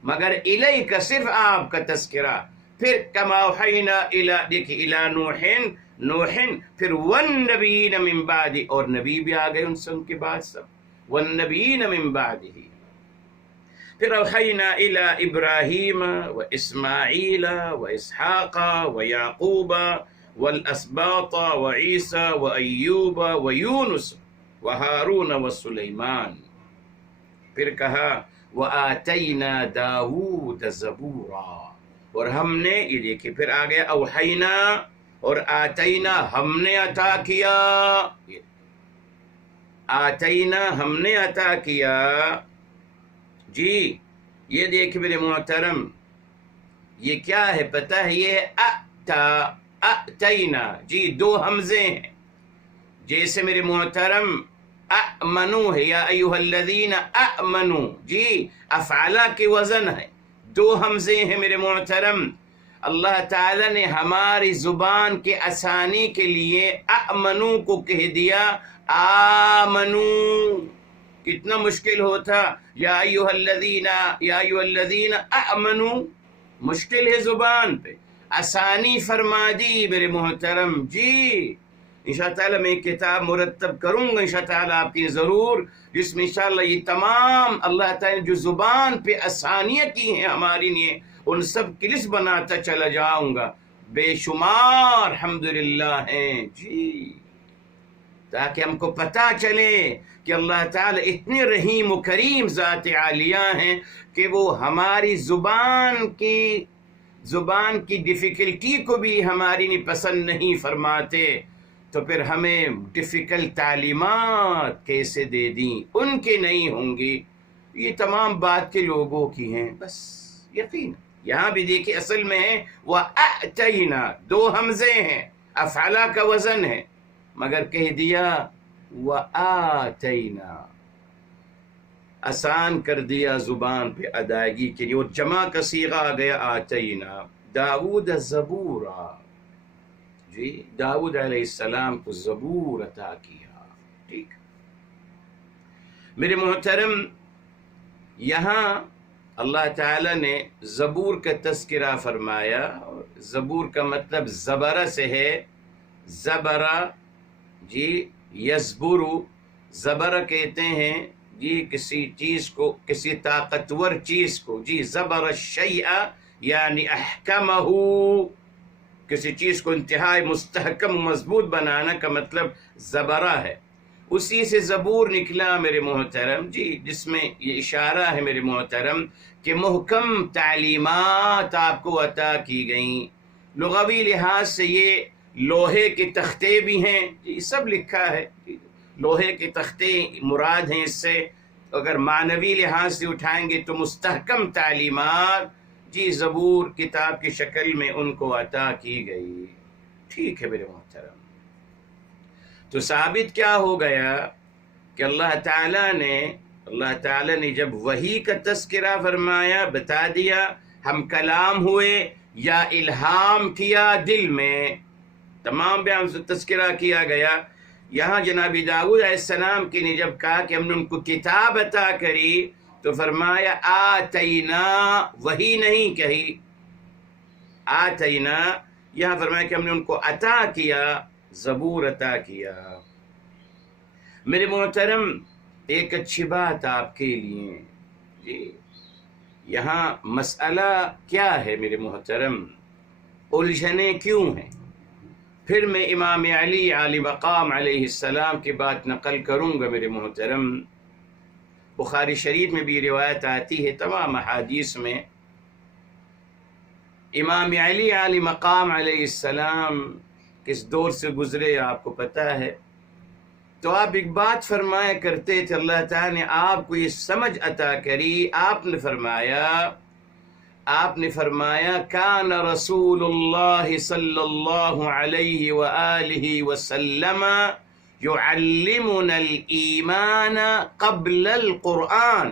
مگر الیک صرف آپ کا تذکرہ. پھر کما اوحینا الی، دیکھیے الی نوحن، پھر والنبیین من بعد، اور نبی بھی آ گئے ان سے ان کے بعد سب، والنبیین من بعدہ. پھر اوحینا الی ابراہیم و اسماعیل و اسحاق و یعقوب والاسباط و عیسی و ایوب و یونس و ہارون و سلیمان. پھر کہا وآتینا داود زبورا، اور ہم نے، یہ دیکھیں پھر آ گیا اوحینا اور آتینا، ہم نے عطا کیا. آتینا ہم نے عطا کیا. جی یہ دیکھ میرے محترم، یہ کیا ہے پتہ ہے؟ یہ ہے اتینا. جی دو حمزے ہیں، جیسے میرے محترم امنو ہے، یا ایھا الذین امنو. جی افعلا کے وزن ہے، دو حمزے ہیں میرے محترم. اللہ تعالی نے ہماری زبان کے آسانی کے لیے امنو کو کہہ دیا آمنو. کتنا مشکل ہوتا یا ایھا الذین آمنو، مشکل ہے زبان پہ، آسانی فرما دی میرے محترم. جی انشاء تعالیٰ میں کتاب مرتب کروں گا انشاء تعالیٰ آپ کی ضرور، جس میں انشاءاللہ یہ تمام اللہ تعالیٰ نے جو زبان پہ آسانیاں کی ہیں ہماری لیے، ان سب کی لسٹ بناتا چلا جاؤں گا. بے شمار الحمدللہ ہیں. جی تاکہ ہم کو پتہ چلے کہ اللہ تعالیٰ اتنے رحیم و کریم ذات عالیہ ہیں کہ وہ ہماری زبان کی ڈیفیکلٹی کو بھی ہماری نہیں پسند نہیں فرماتے. تو پھر ہمیں ڈیفیکلٹ تعلیمات کیسے دے دیں؟ ان کے نہیں ہوں گی، یہ تمام بات کے لوگوں کی ہیں بس. یقین یہاں بھی دیکھیں اصل میں ہے وَأَتَيْنَا، دو حمزے ہیں، افعلا کا وزن ہے، مگر کہہ دیا وَآتَيْنَا، آسان کر دیا زبان پہ ادائیگی کے لیے، اور جمع کا صیغہ آ گیا آتینا. داود زبورا. جی داؤد علیہ السلام کو زبور عطا کیا. ٹھیک میرے محترم، یہاں اللہ تعالی نے زبور کا تذکرہ فرمایا. اور زبور کا مطلب زبرہ سے ہے، زبرہ جی یزبرو، زبرہ کہتے ہیں جی کسی چیز کو، کسی طاقتور چیز کو. جی زبر الشیء یعنی احکمہ، کسی چیز کو انتہائی مستحکم مضبوط بنانا کا مطلب زبرہ ہے. اسی سے زبور نکلا میرے محترم. جی جس میں یہ اشارہ ہے میرے محترم کہ محکم تعلیمات آپ کو عطا کی گئیں. لغوی لحاظ سے یہ لوہے کے تختے بھی ہیں، یہ سب لکھا ہے. لوہے کے تختے مراد ہیں اس سے. اگر معنوی لحاظ سے اٹھائیں گے تو مستحکم تعلیمات جی زبور کتاب کی شکل میں ان کو عطا کی گئی. ٹھیک ہے میرے محترم، تو ثابت کیا ہو گیا کہ اللہ تعالیٰ نے جب وحی کا تذکرہ فرمایا، بتا دیا ہم کلام ہوئے یا الہام کیا دل میں، تمام بیان سے تذکرہ کیا گیا. یہاں جناب داؤد علیہ السلام کی نے جب کہا کہ ہم نے ان کو کتاب عطا کری تو فرمایا آتینا، وحی نہیں کہی، آتینا. یہاں فرمایا کہ ہم نے ان کو عطا کیا، زبور عطا کیا. میرے محترم ایک اچھی بات آپ کے لیے، جی یہاں مسئلہ کیا ہے میرے محترم، الجھنیں کیوں ہیں؟ پھر میں امام علی علی مقام علیہ السلام کی بات نقل کروں گا میرے محترم. بخاری شریف میں بھی روایت آتی ہے، تمام احادیث میں امام علی علی مقام علیہ السلام کس دور سے گزرے آپ کو پتہ ہے. تو آپ ایک بات فرمایا کرتے تھے، اللہ تعالیٰ نے آپ کو یہ سمجھ عطا کری. آپ نے فرمایا کان رسول اللہ صلی اللہ علیہ وآلہ وسلم یعلمنا الایمان قبل القرآن.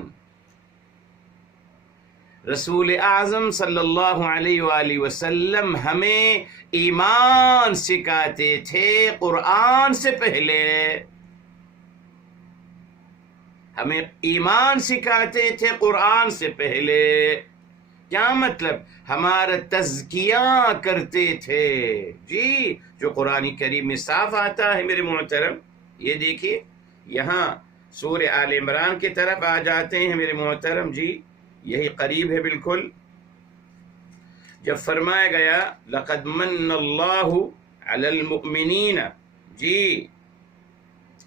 رسول اعظم صلی اللہ علیہ وآلہ وسلم ہمیں ایمان سکھاتے تھے قرآن سے پہلے. ہمیں ایمان سکھاتے تھے قرآن سے پہلے. کیا مطلب؟ ہمارا تزکیہ کرتے تھے. جی جو قرآن کریم میں صاف آتا ہے میرے محترم. یہ دیکھیے یہاں سورہ آل عمران کی طرف آ جاتے ہیں میرے محترم. جی یہی قریب ہے بالکل. جب فرمایا گیا لقد من اللہ علی المؤمنین. جی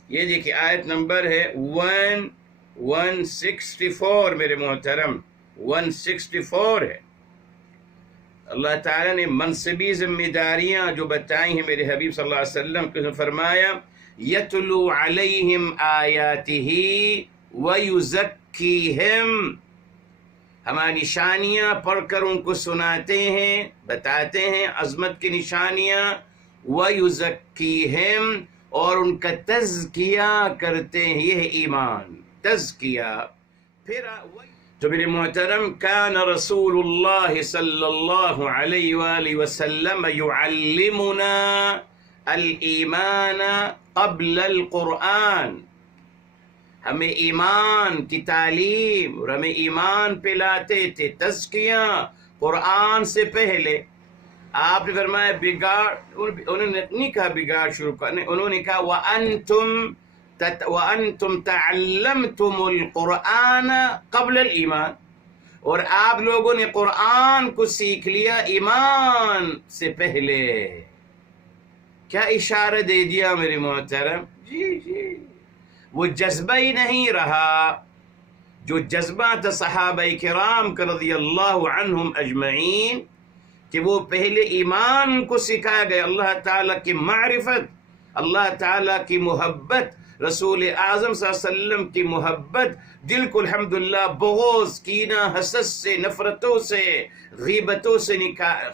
یہ دیکھیے آیت نمبر ہے 164 میرے محترم. 164 ہے. اللہ تعالیٰ نے منصبی ذمہ داریاں جو بتائی ہیں میرے حبیب صلی اللہ علیہ وسلم کو فرمایا یتلو علیہم آیاتہ ویزکیہم. ہماری نشانیاں پڑھ کر ان کو سناتے ہیں، بتاتے ہیں عظمت کی نشانیاں. ویزکیہم اور ان کا تزکیہ کرتے ہیں. یہ ہے ایمان، تزکیہ. پھر تو میرے محترم کان رسول اللہ صلی اللہ علیہ وآلہ وسلم یعلمنا الایمان قبل القرآن. ہمیں ایمان کی تعلیم اور ہمیں ایمان پلاتے تھے، تزکیہ قرآن سے پہلے. آپ نے فرمایا بگاڑ، انہوں نے نہیں کہا بگاڑ شروع کرنے، انہوں نے کہا وَأَنْتُمْ تَعَلَّمْتُمُ الْقُرْآنَ قَبْلَ الْإِيمَانِ. اور آپ لوگوں نے قرآن کو سیکھ لیا ایمان سے پہلے. کیا اشارہ دے دیا میرے محترم. جی جی وہ جذبہ ہی نہیں رہا جو جذبہ تھا صحابہ کرام کا رضی اللہ عنہم اجمعین، کہ وہ پہلے ایمان کو سکھایا گیا. اللہ تعالیٰ کی معرفت، اللہ تعالیٰ کی محبت، رسول اعظم صلی اللہ علیہ وسلم کی محبت، دل کو الحمدللہ بغض، کینہ، حسد سے، نفرتوں سے، غیبتوں سے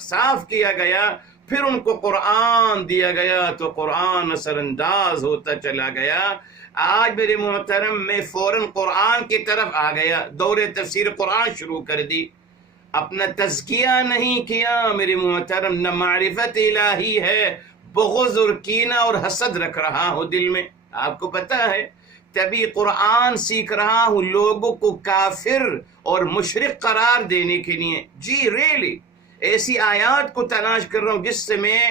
صاف کیا گیا. پھر ان کو قرآن دیا گیا تو قرآن اثر انداز ہوتا چلا گیا. آج میرے محترم میں فوراً قرآن کی طرف آ گیا، دور تفسیر قرآن شروع کر دی. اپنا تزکیہ نہیں کیا میرے محترم، نہ معرفت الہی ہے، بغض اور کینہ اور حسد رکھ رہا ہوں دل میں. آپ کو پتہ ہے تبھی قرآن سیکھ رہا ہوں لوگوں کو کافر اور مشرک قرار دینے کے لیے. جی ریلی ایسی آیات کو تلاش کر رہا ہوں جس سے میں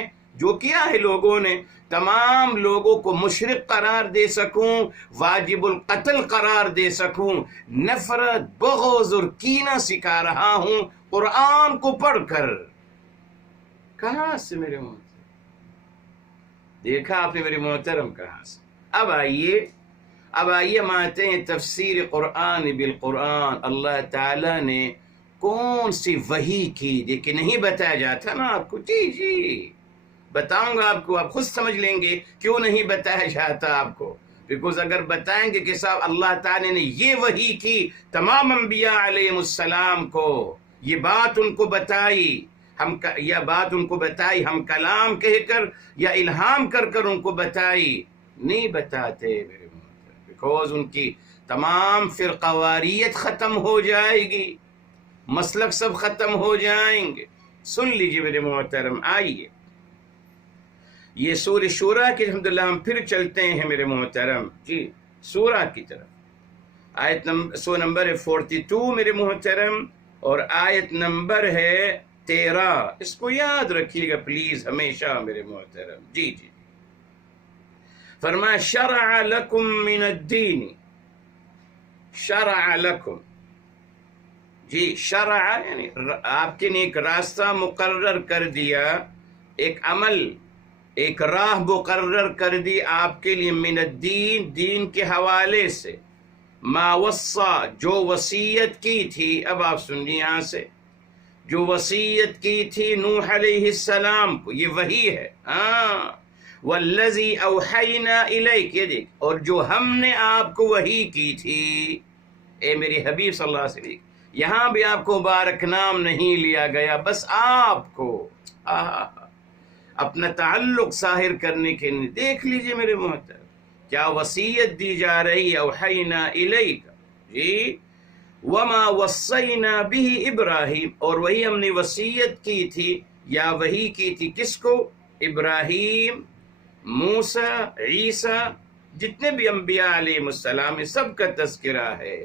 جو کیا ہے لوگوں نے تمام لوگوں کو مشرک قرار دے سکوں، واجب القتل قرار دے سکوں. نفرت، بغض اور کینہ سکھا رہا ہوں قرآن کو پڑھ کر. کہاں سے میرے محترم؟ دیکھا آپ نے میرے محترم کہاں سے. اب آئیے ہم آتے ہیں تفسیر قرآن بالقرآن. اللہ تعالیٰ نے کون سی وحی کی دیکھیں نہیں بتایا جاتا نا آپ کو. جی جی بتاؤں گا آپ کو، آپ خود سمجھ لیں گے کیوں نہیں بتایا جاتا آپ کو. بیکوز اگر بتائیں گے کہ صاحب اللہ تعالیٰ نے یہ وحی کی تمام انبیاء علیہ السلام کو، یہ بات ان کو بتائی، ہم کلام کہہ کر یا الہام کر کر ان کو بتائی، نہیں بتاتے میرے محترم. بیکوز ان کی تمام فرقواریت ختم ہو جائے گی، مسلک سب ختم ہو جائیں گے. سن لیجیے میرے محترم. آئیے یہ سورہ شورا کی الحمدللہ ہم پھر چلتے ہیں میرے محترم. جی سورہ کی طرف. آیت نمبر ہے 42 میرے محترم، اور آیت نمبر ہے 13. اس کو یاد رکھیے گا پلیز ہمیشہ میرے محترم. جی جی فرمایا شرع لکم من الدین. شرع لکم، جی شرع یعنی آپ کے لیے ایک راستہ مقرر کر دیا، ایک عمل، ایک راہ مقرر کر دی آپ کے لیے. من الدین، دین کے حوالے سے. ما وصا، جو وصیت کی تھی. اب آپ سنیے یہاں سے، جو وصیت کی تھی نوح علیہ السلام کو، یہ وحی ہے. والذی اوحینا الیک، یہ دیکھ، اور جو ہم نے آپ کو وحی کی تھی اے میرے حبیب صلی اللہ علیہ وسلم. یہاں بھی آپ کو مبارک نام نہیں لیا گیا، بس آپ کو اپنا تعلق ظاہر کرنے کے لیے. دیکھ لیجئے میرے محترم کیا وصیت دی جا رہی ہے. اوحینا الیک، جی وما وصینا به ابراہیم، اور وہی ہم نے وصیت کی تھی یا وہی کی تھی کس کو؟ ابراہیم، موسیٰ، عیسیٰ جتنے بھی انبیاء علیہ السلام ہیں سب کا تذکرہ ہے۔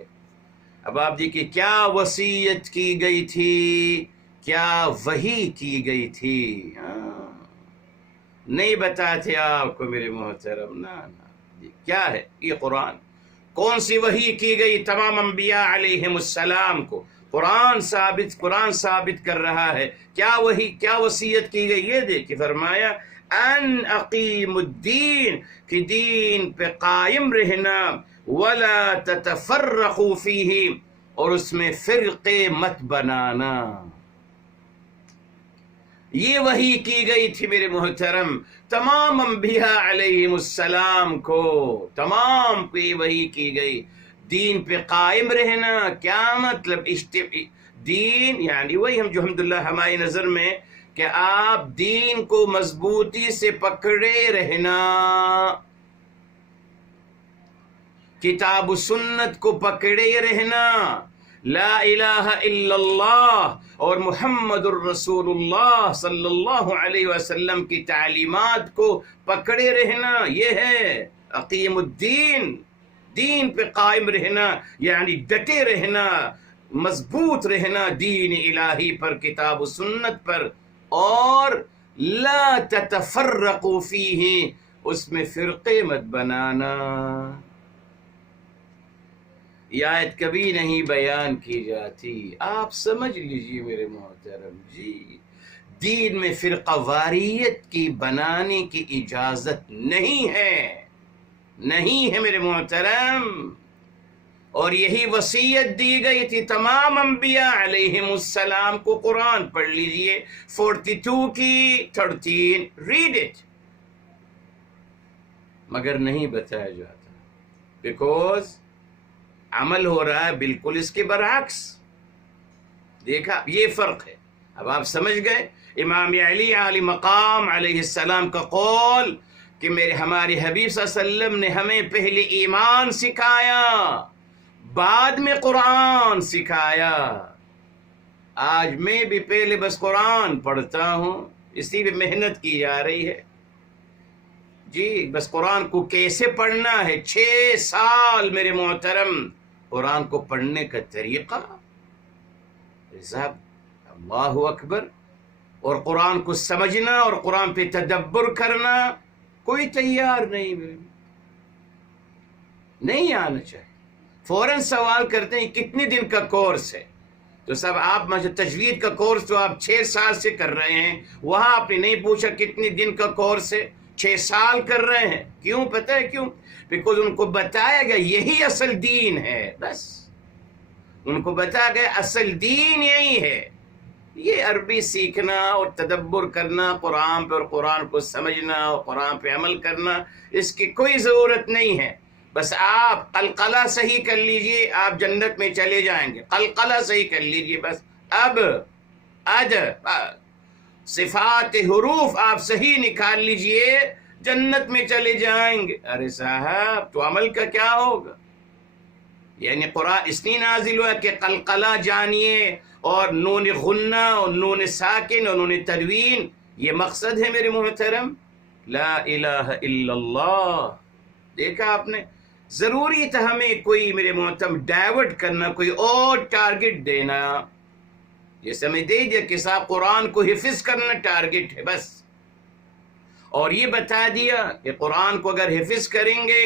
اب آپ دیکھیے کیا وصیت کی گئی تھی، کیا وحی کی گئی تھی، نہیں بتاتے آپ کو میرے محترم، نا کیا ہے یہ قرآن، کون سی وحی کی گئی تمام انبیاء علیہ السلام کو، قرآن ثابت کر رہا ہے، کیا وحی کیا وصیت کی گئی، یہ دیکھیں فرمایا ان اقیم الدین، کہ دین پہ قائم رہنا، ولا تتفرقوا فیہ، اور اس میں فرقے مت بنانا، یہ وحی کی گئی تھی میرے محترم تمام انبیاء علیہ السلام کو، تمام کو یہ وحی کی گئی، دین پہ قائم رہنا، کیا مطلب دین یعنی وہی جو الحمدللہ ہماری نظر میں کہ آپ دین کو مضبوطی سے پکڑے رہنا، کتاب و سنت کو پکڑے رہنا، لا الہ الا اللہ اور محمد الرسول اللہ صلی اللہ علیہ وسلم کی تعلیمات کو پکڑے رہنا، یہ ہے اقیم الدین، دین پہ قائم رہنا یعنی ڈٹے رہنا، مضبوط رہنا دین الہی پر، کتاب و سنت پر، اور لا تتفرقوا فیہ، اس میں فرقے مت بنانا۔ یہ آیت کبھی نہیں بیان کی جاتی، آپ سمجھ لیجئے میرے محترم جی، دین میں فرقہ واریت کی بنانے کی اجازت نہیں ہے میرے محترم، اور یہی وصیت دی گئی تھی تمام انبیاء علیہ السلام کو۔ قرآن پڑھ لیجئے 42 کی 13، ریڈ اٹ، مگر نہیں بتایا جاتا، بیکوز عمل ہو رہا ہے بالکل اس کے برعکس۔ دیکھا یہ فرق ہے، اب آپ سمجھ گئے امام علی علی مقام علیہ السلام کا قول کہ ہمارے حبیب صلی اللہ علیہ وسلم نے ہمیں پہلے ایمان سکھایا بعد میں قرآن سکھایا۔ آج میں بھی پہلے بس قرآن پڑھتا ہوں، اسی پہ محنت کی جا رہی ہے جی، بس قرآن کو کیسے پڑھنا ہے، 6 سال میرے محترم قرآن کو پڑھنے کا طریقہ، صاحب اللہ اکبر، اور قرآن کو سمجھنا اور قرآن پہ تدبر کرنا کوئی تیار نہیں آنا چاہیے۔ فوراً سوال کرتے ہیں کتنے دن کا کورس ہے، تو سب آپ تجوید کا کورس تو آپ 6 سال سے کر رہے ہیں، وہاں آپ نے نہیں پوچھا کتنے دن کا کورس ہے، 6 سال کر رہے ہیں، کیوں؟ پتہ ہے کیوں؟ بیکوز ان کو بتایا گیا یہی اصل دین ہے، بس ان کو بتایا گیا اصل دین یہی ہے، یہ عربی سیکھنا اور تدبر کرنا قرآن پہ اور قرآن کو سمجھنا اور قرآن پہ عمل کرنا، اس کی کوئی ضرورت نہیں ہے۔ بس آپ قلقلہ صحیح کر لیجئے، آپ جنت میں چلے جائیں گے، قلقلہ صحیح کر لیجئے، بس اب صفات حروف آپ صحیح نکال لیجئے، جنت میں چلے جائیں گے۔ ارے صاحب تو عمل کا کیا ہوگا؟ یعنی قرآن اس لیے نازل ہوا کہ قلقلہ جانیے اور نون غنہ اور نون ساکن اور نون تنوین، یہ مقصد ہے میرے محترم، لا الہ الا اللہ۔ دیکھا آپ نے، ضروری تھا ہمیں کوئی میرے محترم ڈائیورٹ کرنا، کوئی اور ٹارگٹ دینا، یہ سمجھ دیجیے کہ صاحب قرآن کو حفظ کرنا ٹارگٹ ہے بس، اور یہ بتا دیا کہ قرآن کو اگر حفظ کریں گے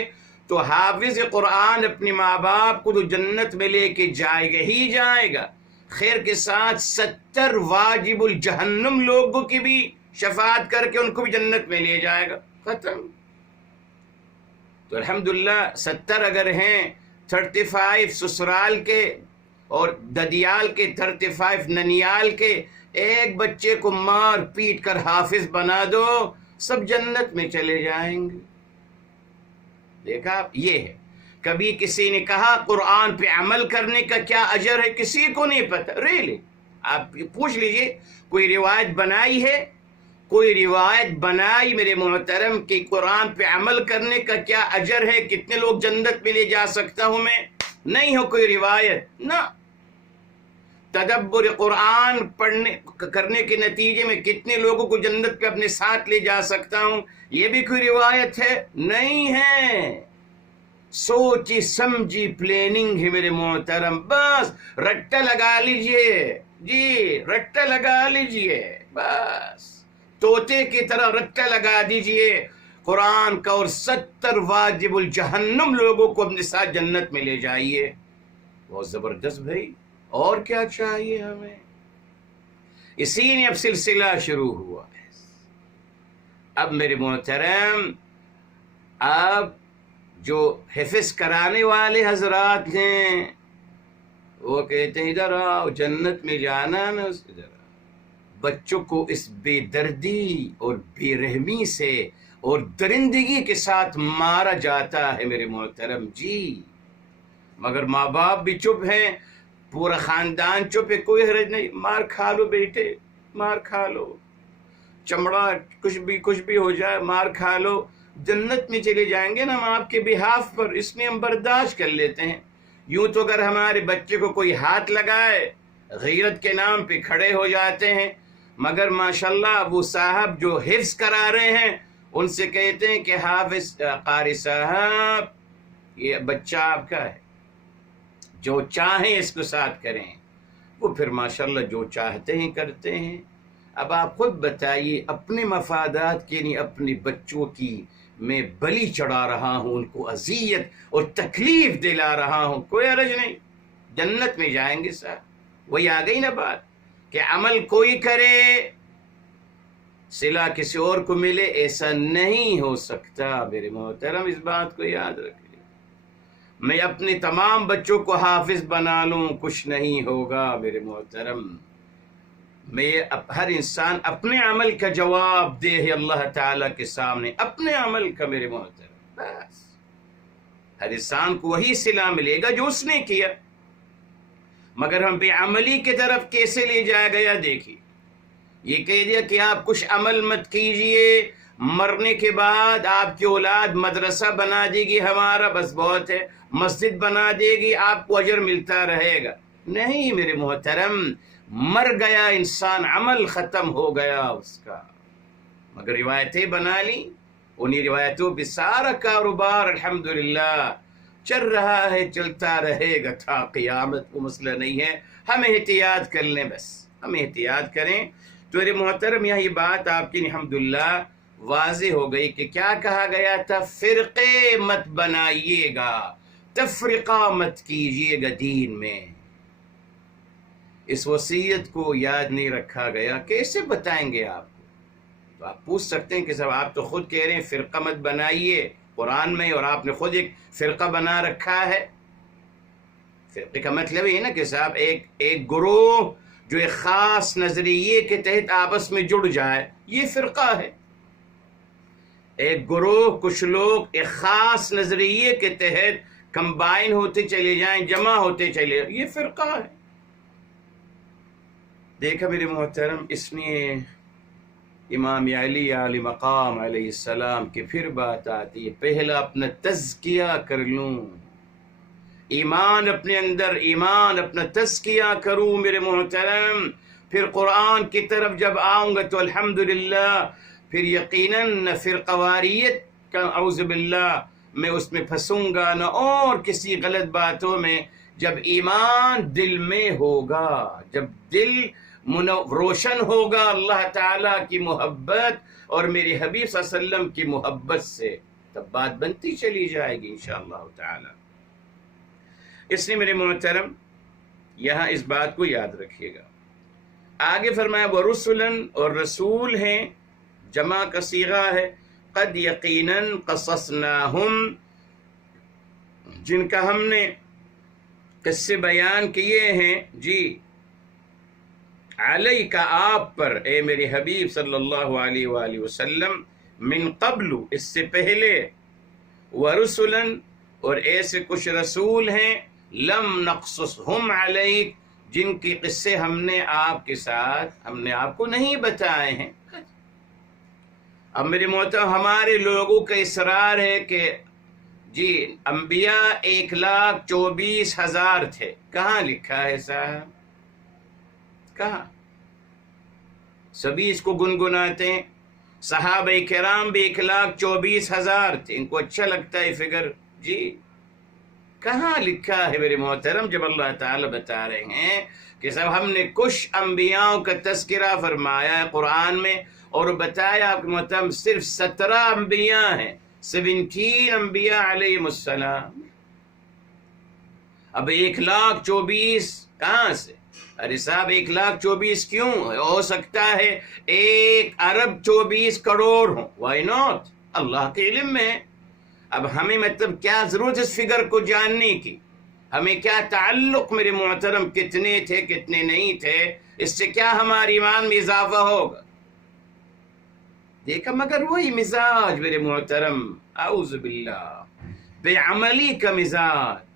تو حافظ قرآن اپنے ماں باپ کو تو جنت میں لے کے جائے گا ہی جائے گا، خیر کے ساتھ 70 واجب الجہنم لوگوں کی بھی شفاعت کر کے ان کو بھی جنت میں لے جائے گا، ختم۔ تو الحمدللہ 70 اگر ہیں، 35 سسرال کے اور ددیال کے، 35 ننیال کے، ایک بچے کو مار پیٹ کر حافظ بنا دو، سب جنت میں چلے جائیں گے۔ دیکھا یہ ہے، کبھی کسی نے کہا قرآن پہ عمل کرنے کا کیا اجر ہے، کسی کو نہیں پتہ، ریلی آپ پوچھ لیجئے، کوئی روایت بنائی ہے، کوئی روایت بنائی میرے محترم کہ قرآن پہ عمل کرنے کا کیا اجر ہے، کتنے لوگ جنت میں لے جا سکتا ہوں میں؟ نہیں ہو کوئی روایت، نہ۔ تدبر قرآن کرنے کے نتیجے میں کتنے لوگوں کو جنت پہ اپنے ساتھ لے جا سکتا ہوں، یہ بھی کوئی روایت ہے؟ نہیں ہے۔ سوچی سمجھی پلاننگ ہے میرے محترم. بس رٹا لگا لیجئے جی، رٹا لگا لیجئے، بس طوطے کی طرح رٹا لگا دیجئے قرآن کا، اور 70 واجب الجہنم لوگوں کو اپنے ساتھ جنت میں لے جائیے. بہت زبردست بھائی، اور کیا چاہیے ہمیں؟ اسی نے اب سلسلہ شروع ہوا ہے. اب میرے محترم، اب جو حفظ کرانے والے حضرات ہیں وہ کہتے ہیں ادھر آؤ، جنت میں جانا نا، ادھر آؤ. بچوں کو اس بے دردی اور بے رحمی سے اور درندگی کے ساتھ مارا جاتا ہے میرے محترم جی. مگر ماں باپ بھی چپ ہیں، پورا خاندان چپ ہے، کوئی حرج نہیں. مار کھا لو بیٹے، مار کھا لو، چمڑا کچھ بھی ہو جائے، مار کھا لو، جنت میں چلے جائیں گے نا ہم آپ کے بہاف پر، اس میں ہم برداشت کر لیتے ہیں. یوں تو اگر ہمارے بچے کو کوئی ہاتھ لگائے غیرت کے نام پہ کھڑے ہو جاتے ہیں. مگر ماشاءاللہ وہ صاحب جو حفظ کرا رہے ہیں ان سے کہتے ہیں کہ حافظ قاری صاحب یہ بچہ آپ کا ہے، جو چاہیں اس کو ساتھ کریں. وہ پھر ماشاءاللہ جو چاہتے ہیں کرتے ہیں. اب آپ خود بتائیے، اپنے مفادات کے لیے اپنے بچوں کی میں بلی چڑھا رہا ہوں، ان کو اذیت اور تکلیف دلا رہا ہوں، کوئی حرج نہیں، جنت میں جائیں گے صاحب. وہی آ گئی نا بات کہ عمل کوئی کرے صلہ کسی اور کو ملے، ایسا نہیں ہو سکتا میرے محترم. اس بات کو یاد رکھیے. میں اپنے تمام بچوں کو حافظ بنا لوں کچھ نہیں ہوگا میرے محترم. میں ہر انسان اپنے عمل کا جواب دے ہے اللہ تعالیٰ کے سامنے، اپنے عمل کا میرے محترم. بس ہر انسان کو وہی صلہ ملے گا جو اس نے کیا. مگر ہم بے عملی کی طرف کیسے لے جایا گیا؟ دیکھیے، یہ کہہ دیا کہ آپ کچھ عمل مت کیجئے، مرنے کے بعد آپ کی اولاد مدرسہ بنا دے گی ہمارا، بس بہت ہے، مسجد بنا دے گی، آپ کو اجر ملتا رہے گا. نہیں میرے محترم، مر گیا انسان، عمل ختم ہو گیا اس کا. مگر روایتیں بنا لی، انہی روایتوں پہ سارا کاروبار الحمدللہ چل رہا ہے، چلتا رہے گا تا قیامت. وہ مسئلہ نہیں ہے، ہم احتیاط کر لیں، بس ہم احتیاط کریں. تو میرے محترم یہاں یہ بات آپ کی الحمدللہ واضح ہو گئی کہ کیا کہا گیا تھا؟ فرقے مت بنائیے گا، تفرقہ مت کیجیے گا دین میں. اس وصیت کو یاد نہیں رکھا گیا، کیسے بتائیں گے آپ کو؟ تو آپ پوچھ سکتے ہیں کہ صاحب آپ تو خود کہہ رہے ہیں فرقہ مت بنائیے قرآن میں، اور آپ نے خود ایک فرقہ بنا رکھا ہے. فرقے کا مطلب یہ نا کہ صاحب ایک گروہ جو ایک خاص نظریے کے تحت آپس میں جڑ جائے، یہ فرقہ ہے. ایک گروہ، کچھ لوگ ایک خاص نظریے کے تحت کمبائن ہوتے چلے جائیں، جمع ہوتے چلے جائیں، یہ فرقہ ہے. دیکھا میرے محترم، اس لیے امام علی علیہ مقام علیہ السلام کی پھر بات آتی ہے، پہلا اپنا تزکیہ کر لوں، ایمان اپنے اندر، ایمان اپنا تزکیہ کروں میرے محترم. پھر قرآن کی طرف جب آؤں گا تو الحمدللہ پھر یقیناً فرقواریت کا اعوذ باللہ میں اس میں پھنسوں گا نہ، اور کسی غلط باتوں میں. جب ایمان دل میں ہوگا، جب دل روشن ہوگا اللہ تعالیٰ کی محبت اور میرے حبیب صلی اللہ علیہ وسلم کی محبت سے، تب بات بنتی چلی جائے گی انشاءاللہ تعالی. اس لیے میرے محترم یہاں اس بات کو یاد رکھیے گا. آگے فرمایا وَرُسُلًا، اور رسول ہیں، جمع کا صیغہ ہے. قد یقیناً قصصناہم، جن کا ہم نے قصے بیان کیے ہیں جی، علیک، آپ پر، اے میرے حبیب صلی اللہ علیہ وآلہ وسلم، من قبل، اس سے پہلے، ورسلاً، اور ایسے کچھ رسول ہیں، لم نقصصہم علیک، جن کی قصے ہم نے آپ کے ساتھ، ہم نے آپ کو نہیں بتائے ہیں. اب میرے محترم ہمارے لوگوں کا اصرار ہے کہ جی انبیاء 1,24,000 تھے. کہاں لکھا ہے صاحب؟ کہاں؟ سبھی اس کو گنگناتے ہیں. صحابہ کرام بھی 1,24,000 تھے، ان کو اچھا لگتا ہے فگر جی. کہاں لکھا ہے میرے محترم جب اللہ تعالیٰ بتا رہے ہیں کہ سب ہم نے کچھ انبیاءوں کا تذکرہ فرمایا ہے قرآن میں، اور بتایا آپ کے محترم صرف 17 انبیاء ہیں، 17 انبیاء علیہم السلام۔ اب 1,24,000 کہاں سے؟ ارے صاحب 1,24,000 کیوں؟ ہو سکتا ہے 1,24,000,000,000 ہوں، وائی ناٹ، اللہ کے علم میں۔ اب ہمیں مطلب کیا ضرورت اس فگر کو جاننے کی؟ ہمیں کیا تعلق میرے محترم کتنے تھے کتنے نہیں تھے، اس سے کیا ہمارے ایمان میں اضافہ ہوگا؟ دیکھا، مگر وہی مزاج میرے محترم، اعوذ باللہ، بے عملی کا مزاج،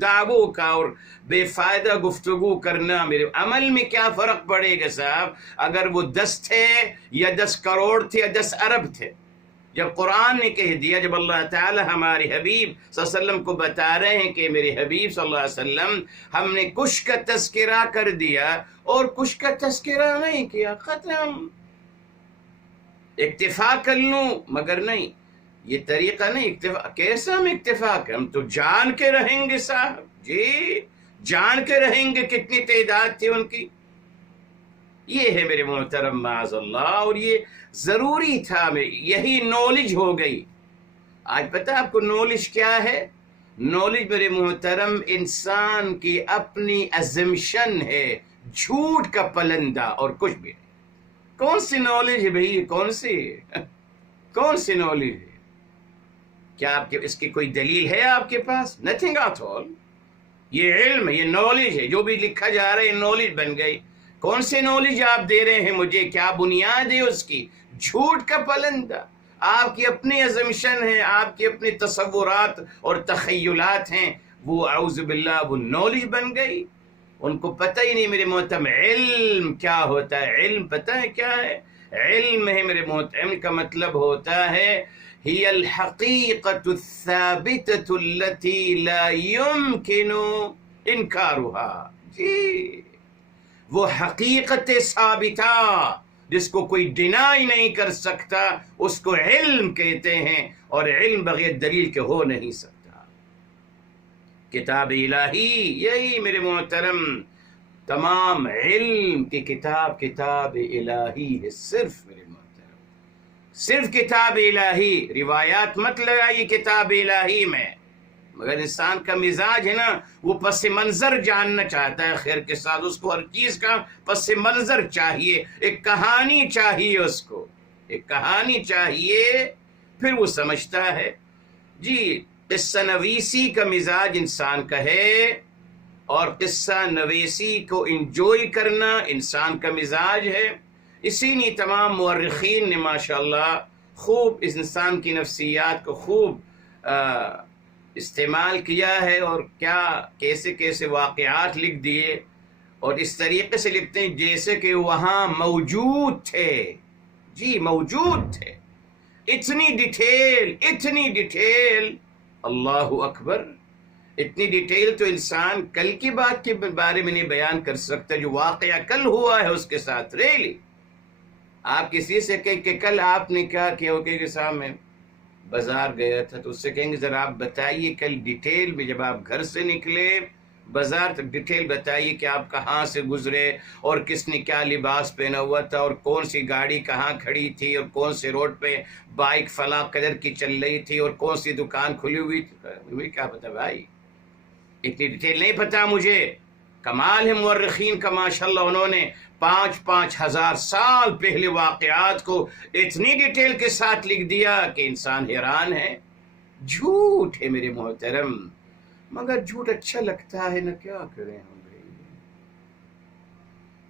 دعووں کا اور بے فائدہ گفتگو کرنا۔ میرے عمل میں کیا فرق پڑے گا صاحب اگر وہ 10 تھے یا 10 کروڑ تھے یا 10 ارب تھے؟ جب قرآن نے کہہ دیا، جب اللہ تعالی ہمارے حبیب صلی اللہ علیہ وسلم کو بتا رہے ہیں کہ میرے حبیب صلی اللہ علیہ وسلم ہم نے کچھ کا تذکرہ کر دیا اور کچھ کا تذکرہ نہیں کیا، ختم۔ اکتفا کر لوں مگر نہیں، یہ طریقہ نہیں۔ اکتفا کیسا؟ ہم اکتفا کریں، ہم تو جان کے رہیں گے صاحب، جی جان کے رہیں گے کتنی تعداد تھی ان کی۔ یہ ہے میرے محترم معاذ اللہ، اور یہ ضروری تھا، یہی نالج ہو گئی۔ آج پتہ آپ کو نالج کیا ہے؟ نالج میرے محترم انسان کی اپنی ازمشن ہے، جھوٹ کا پلندہ اور کچھ بھی نہیں۔ کون سی نالج ہے بھئی؟ کون سی نالج ہے؟ کیا آپ کے اس کی کوئی دلیل ہے آپ کے پاس؟ Nothing at all. یہ علم ہے، یہ نالج ہے، جو بھی لکھا جا رہا ہے یہ نالج بن گئی۔ کون سے نالج آپ دے رہے ہیں مجھے؟ کیا بنیاد ہے اس کی؟ جھوٹ کا پلندہ۔ آپ کی اپنی ازمشن ہے، آپ کی اپنی تصورات اور تخیلات ہیں، وہ اعوذ باللہ وہ نالج بن گئی۔ ان کو پتہ ہی نہیں میرے محترم علم کیا ہوتا ہے۔ علم پتہ ہے کیا ہے؟ علم ہے میرے محترم کا مطلب ہوتا ہے ہی الحقیقت الثابتۃ التي لا يمكن انکارها۔ جی وہ حقیقت ثابتہ جس کو کوئی ڈینائی نہیں کر سکتا، اس کو علم کہتے ہیں، اور علم بغیر دلیل کے ہو نہیں سکتا۔ کتاب الہی یہی میرے محترم، تمام علم کی کتاب کتاب الہی ہے، صرف میرے محترم صرف کتاب الہی۔ روایات مت لگائیے کتاب الہی میں، مگر انسان کا مزاج ہے نا، وہ پس منظر جاننا چاہتا ہے، خیر کے ساتھ اس کو ہر چیز کا پس منظر چاہیے، ایک کہانی چاہیے، اس کو ایک کہانی چاہیے، پھر وہ سمجھتا ہے۔ جی قصہ نویسی کا مزاج انسان کا ہے، اور قصہ نویسی کو انجوائے کرنا انسان کا مزاج ہے۔ اسی لیے تمام مورخین نے ماشاءاللہ خوب اس انسان کی نفسیات کو خوب استعمال کیا ہے، اور کیا کیسے کیسے واقعات لکھ دیے، اور اس طریقے سے لکھتے ہیں جیسے کہ وہاں موجود تھے۔ جی موجود تھے، اتنی ڈیٹیل، اللہ اکبر، اتنی ڈیٹیل تو انسان کل کی بات کے بارے میں نہیں بیان کر سکتا، جو واقعہ کل ہوا ہے اس کے ساتھ۔ ریلی آپ کسی سے کہیں کہ کل آپ نے کیا کیا، ہوگا کہ صاحب میں بازار گیا تھا، تو اس سے کہیں گے ذرا آپ بتائیے کل ڈیٹیل میں، جب آپ گھر سے نکلے بازار تک ڈیٹیل بتائیے کہ آپ کہاں سے گزرے، اور کس نے کیا لباس پہنا ہوا تھا، اور کون سی گاڑی کہاں کھڑی تھی، اور کون سے روڈ پہ بائک فلاں قدر کی چل رہی تھی، اور کون سی دکان کھلی ہوئی تھی۔ مجھے کیا پتا بھائی، اتنی ڈیٹیل نہیں پتا مجھے۔ کمال ہے مورخین کا ماشاءاللہ، انہوں نے 5,000 ہزار سال پہلے واقعات کو اتنی ڈیٹیل کے ساتھ لکھ دیا کہ انسان حیران ہے۔ جھوٹ ہے میرے محترم، مگر جھوٹ اچھا لگتا ہے نا، کیا کریں ہم بھائی،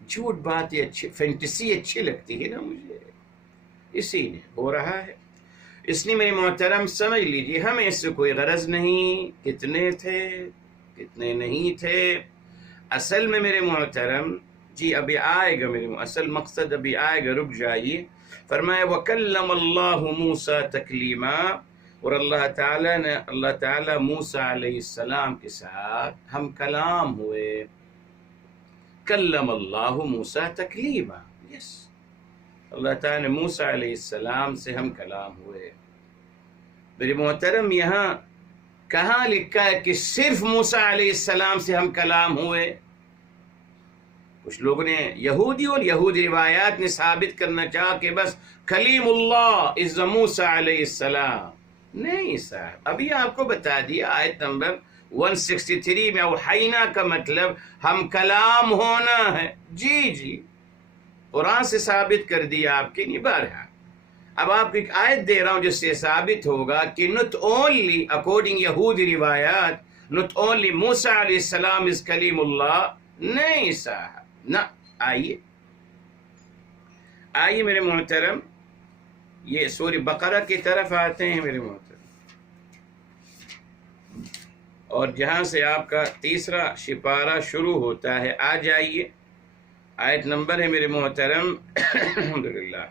جھوٹ باتیں اچھی، فینٹیسی اچھی لگتی ہے نا مجھے، اسی لیے ہو رہا ہے۔ اس لیے میرے محترم سمجھ لیجیے، ہمیں اس سے کوئی غرض نہیں کتنے تھے کتنے نہیں تھے۔ اصل میں میرے محترم، جی ابھی آئے گا میرے اصل مقصد، ابھی آئے گا، رک جائیے۔ فرمایا وَكَلَّمَ اللَّهُ مُوسَى تَكْلِيمًا، اور اللہ تعالیٰ موسیٰ علیہ السلام کے ساتھ ہم کلام ہوئے۔ کلم اللہ موسیٰ تکلیما، یس، اللہ تعالیٰ نے موسیٰ علیہ السلام سے ہم کلام ہوئے۔ میرے محترم یہاں کہاں لکھا ہے کہ صرف موسیٰ علیہ السلام سے ہم کلام ہوئے؟ کچھ لوگوں نے یہودی روایات نے ثابت کرنا چاہا کہ بس کلیم اللہ از موسیٰ علیہ السلام. نہیں صاحب، ابھی آپ کو بتا دیا آیت نمبر 163 میں اوحینا کا مطلب ہم کلام ہونا ہے. جی قرآن سے ثابت کر دیا آپ کے نہیں. بہرحال اب آپ کو ایک آیت دے رہا ہوں جس سے ثابت ہوگا کہ not only according یہودی روایات not only موسیٰ علیہ السلام از کلیم اللہ. نہیں صاحب، نہ. آئیے میرے محترم، یہ سورہ بقرہ کی طرف آتے ہیں میرے محترم، اور جہاں سے آپ کا تیسرا سپارہ شروع ہوتا ہے. آ جائیے، آیت نمبر ہے میرے محترم الحمدللہ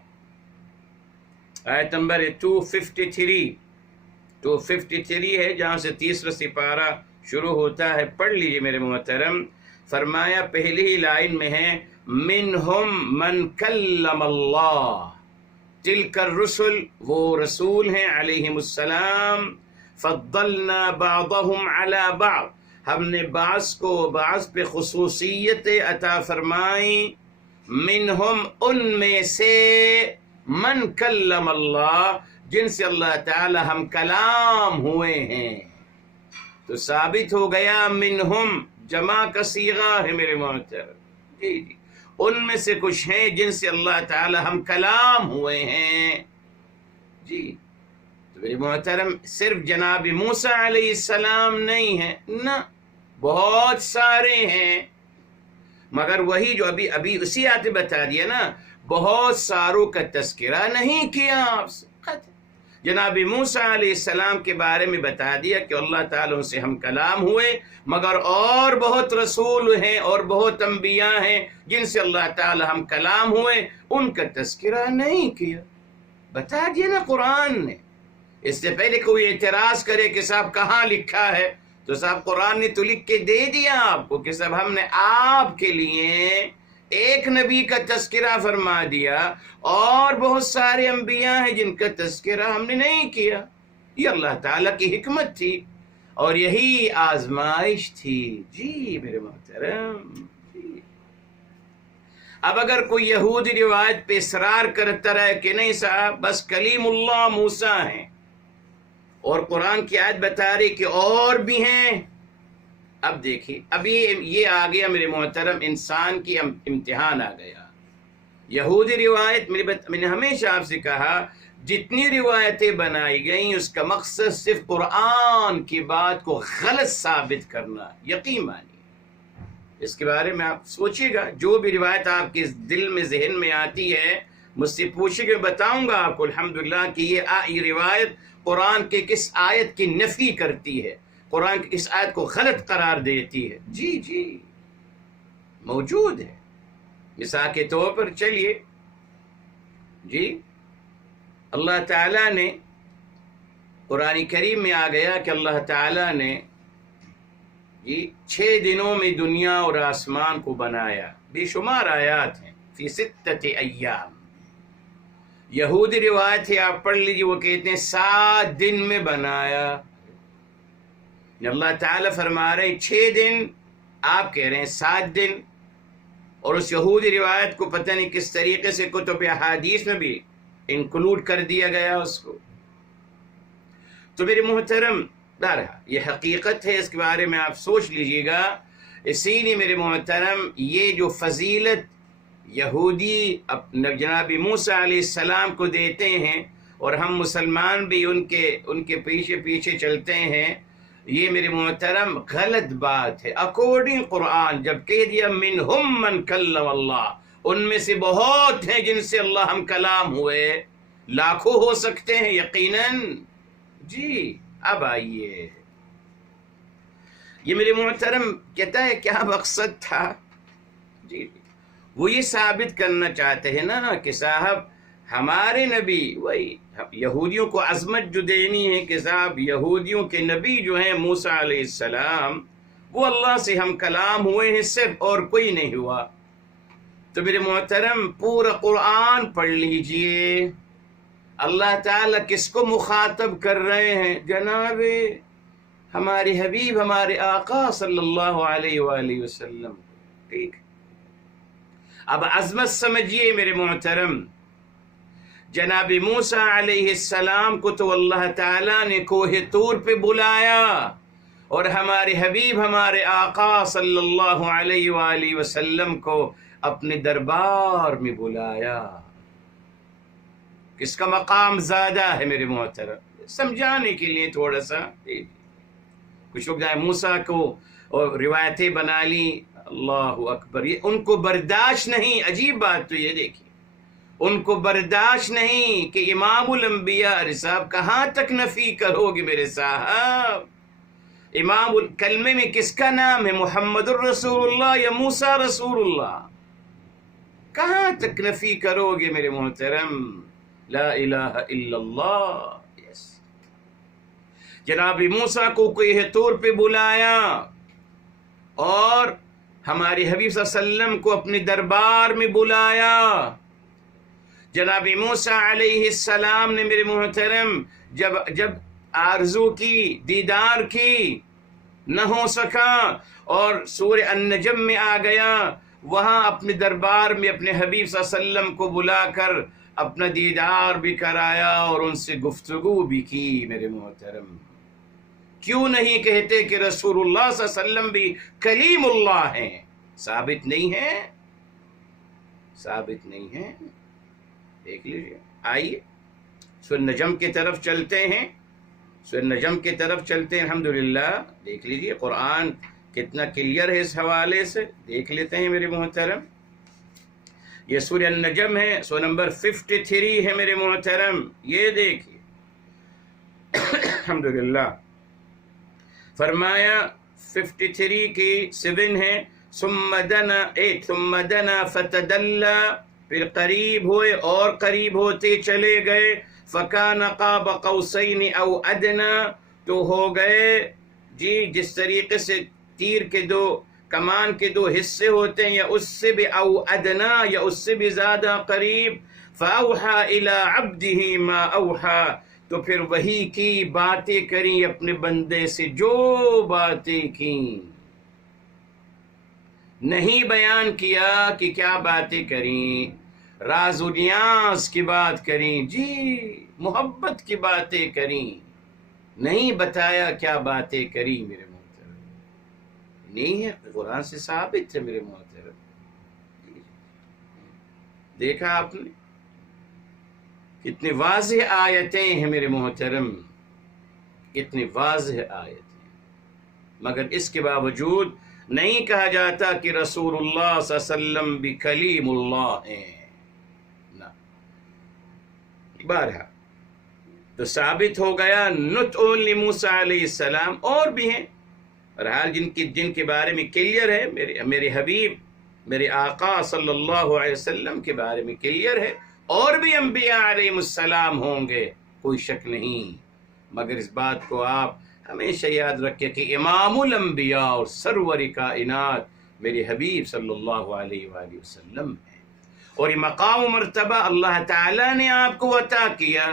آیت نمبر ہے 253 ہے، جہاں سے تیسرا سپارہ شروع ہوتا ہے. پڑھ لیجئے میرے محترم. فرمایا پہلی ہی لائن میں ہے منہم من کلم اللہ، تلک الرسل، وہ رسول ہیں علیہم السلام، فضلنا بعضهم علی بعض، ہم نے بعض کو بعض پہ خصوصیت عطا فرمائی. منہم، ان میں سے، من کلم اللہ، جن سے اللہ تعالی ہم کلام ہوئے ہیں. تو ثابت ہو گیا منہم جمع کا صیغہ ہے میرے محترم. جی ان میں سے کچھ ہیں جن سے اللہ تعالی ہم کلام ہوئے ہیں. جی تو میرے محترم صرف جناب موسیٰ علیہ السلام نہیں ہیں، نہ، بہت سارے ہیں. مگر وہی جو ابھی اسی آیت بتا دیا نا، بہت ساروں کا تذکرہ نہیں کیا آپ سے. جناب موسیٰ علیہ السلام کے بارے میں بتا دیا کہ اللہ تعالیٰ سے ہم کلام ہوئے، مگر اور بہت رسول ہیں اور بہت انبیاء ہیں جن سے اللہ تعالیٰ ہم کلام ہوئے، ان کا تذکرہ نہیں کیا. بتا دیا نا قرآن نے. اس سے پہلے کوئی اعتراض کرے کہ صاحب کہاں لکھا ہے، تو صاحب قرآن نے تو لکھ کے دے دیا آپ کو کہ صاحب ہم نے آپ کے لیے ایک نبی کا تذکرہ فرما دیا، اور بہت سارے انبیاء ہیں جن کا تذکرہ ہم نے نہیں کیا. یہ اللہ تعالیٰ کی حکمت تھی اور یہی آزمائش تھی. جی میرے محترم، جی. اب اگر کوئی یہودی روایت پہ اصرار کرتا رہے کہ نہیں صاحب بس کلیم اللہ موسیٰ ہیں، اور قرآن کی آیت بتا رہی کہ اور بھی ہیں. اب دیکھیے، اب یہ آ گیا میرے محترم، انسان کی امتحان آ گیا. یہودی روایت میں نے ہمیشہ آپ سے کہا جتنی روایتیں بنائی گئیں اس کا مقصد صرف قرآن کی بات کو غلط ثابت کرنا. یقین مانیے، اس کے بارے میں آپ سوچیے گا. جو بھی روایت آپ کے دل میں ذہن میں آتی ہے مجھ سے پوچھے گا، بتاؤں گا آپ کو الحمدللہ کہ یہ روایت قرآن کے کس آیت کی نفی کرتی ہے، قرآن کی کس آیت کو غلط قرار دیتی ہے. جی موجود ہے. مثال کے طور پر چلیے، جی اللہ تعالیٰ نے قرآن کریم میں آ گیا کہ اللہ تعالیٰ نے 6 دنوں میں دنیا اور آسمان کو بنایا. بے شمار آیات ہیں، فی 6 ایام. یہودی روایت ہے، آپ پڑھ لیجیے، وہ کہتے ہیں 7 دن میں بنایا. اللہ تعالیٰ فرما رہے ہیں 6 دن، آپ کہہ رہے ہیں 7 دن. اور اس یہودی روایت کو پتہ نہیں کس طریقے سے کتب احادیث میں بھی انکلوڈ کر دیا گیا اس کو. تو میرے محترم، یہ حقیقت ہے، اس کے بارے میں آپ سوچ لیجئے گا. اسی لیے میرے محترم یہ جو فضیلت یہودی جناب موسیٰ علیہ السلام کو دیتے ہیں اور ہم مسلمان بھی ان کے پیچھے چلتے ہیں، یہ میرے محترم غلط بات ہے. اکارڈنگ قرآن جب کہہ دیا منہم من کلم اللہ، ان میں سے بہت ہیں جن سے اللہ ہم کلام ہوئے، لاکھوں ہو سکتے ہیں یقیناً. جی اب آئیے، یہ میرے محترم کہتا ہے کیا مقصد تھا. جی وہ یہ ثابت کرنا چاہتے ہیں نا کہ صاحب ہمارے نبی، وہی یہودیوں کو عظمت جو دینی ہے کہ صاحب یہودیوں کے نبی جو ہیں موسیٰ علیہ السلام، وہ اللہ سے ہم کلام ہوئے ہیں صرف، اور کوئی نہیں ہوا. تو میرے محترم پورا قرآن پڑھ لیجئے، اللہ تعالیٰ کس کو مخاطب کر رہے ہیں؟ جناب ہمارے حبیب ہمارے آقا صلی اللہ علیہ وآلہ وسلم. ٹھیک. اب عظمت سمجھیے میرے محترم، جناب موسیٰ علیہ السلام کو تو اللہ تعالیٰ نے کوہ طور پہ بلایا، اور ہمارے حبیب ہمارے آقا صلی اللہ علیہ وآلہ وسلم کو اپنے دربار میں بلایا. کس کا مقام زیادہ ہے میرے محترم؟ سمجھانے کے لیے تھوڑا سا. کچھ لوگ جائے موسیٰ کو اور روایتیں بنا لی، اللہ اکبر، یہ ان کو برداشت نہیں. عجیب بات تو یہ دیکھیے، ان کو برداشت نہیں کہ امام الانبیاء. صاحب کہاں تک نفی کرو گے میرے صاحب؟ امام کلمے میں کس کا نام ہے؟ محمد الرسول اللہ یا موسیٰ رسول اللہ؟ کہاں تک نفی کرو گے میرے محترم؟ لا الہ الا اللہ. جناب موسیٰ کو کوہ طور پہ بلایا اور ہمارے حبیب صلی اللہ علیہ وسلم کو اپنے دربار میں بلایا. جناب موسیٰ علیہ السلام نے میرے محترم جب آرزو کی، دیدار کی، نہ ہو سکا اور سورہ النجم میں آ گیا، وہاں اپنے دربار میں اپنے حبیب صلی اللہ علیہ وسلم کو بلا کر اپنا دیدار بھی کرایا اور ان سے گفتگو بھی کی. میرے محترم، کیوں نہیں کہتے کہ رسول اللہ صلی اللہ علیہ وسلم بھی کلیم اللہ ہیں؟ ثابت نہیں ہے، ثابت نہیں ہے. دیکھ لیجیے. آئیے سورہ نجم کی طرف چلتے ہیں، سورہ نجم کی طرف چلتے ہیں. الحمدللہ دیکھ لیجیے قرآن کتنا کلیئر ہے اس حوالے سے. دیکھ لیتے ہیں میرے محترم. یہ سورہ النجم ہے، سورہ نمبر 53 ہے میرے محترم. یہ دیکھیے الحمدللہ فرمایا 53 کی 7 ہے. ثم دنا فتدلى، پھر قریب ہوئے اور قریب ہوتے چلے گئے. فکان قاب قوسین او ادنا، تو ہو گئے جی جس طریقے سے تیر کے دو کمان کے دو حصے ہوتے ہیں، یا اس سے بھی او ادنا، یا اس سے بھی زیادہ قریب. فاوحى الى عبده ما اوحى، تو پھر وہی کی باتیں کریں اپنے بندے سے جو باتیں کی. نہیں بیان کیا کہ کیا باتیں کریں، راز و نیاز کی بات کریں، جی محبت کی باتیں کریں. نہیں بتایا کیا باتیں کری میرے محترم. نہیں ہے، قرآن سے ثابت ہے میرے محترم. دیکھا آپ نے کتنی واضح آیتیں ہیں میرے محترم، کتنی واضح آیتیں. مگر اس کے باوجود نہیں کہا جاتا کہ رسول اللہ صلی اللہ علیہ وسلم بھی کلیم اللہ ہیں. بارہا تو ثابت ہو گیا not only موسیٰ علیہ السلام، اور بھی ہیں بہرحال جن کے بارے میں کلیئر ہے. میرے حبیب میرے آقا صلی اللہ علیہ وسلم کے بارے میں کلیئر ہے. اور بھی انبیاء علیہ السلام ہوں گے، کوئی شک نہیں. مگر اس بات کو آپ ہمیشہ یاد رکھیں کہ امام الانبیاء اور سرور کائنات میرے حبیب صلی اللہ علیہ وآلہ وسلم ہیں، اور یہ مقام و مرتبہ اللہ تعالیٰ نے آپ کو عطا کیا.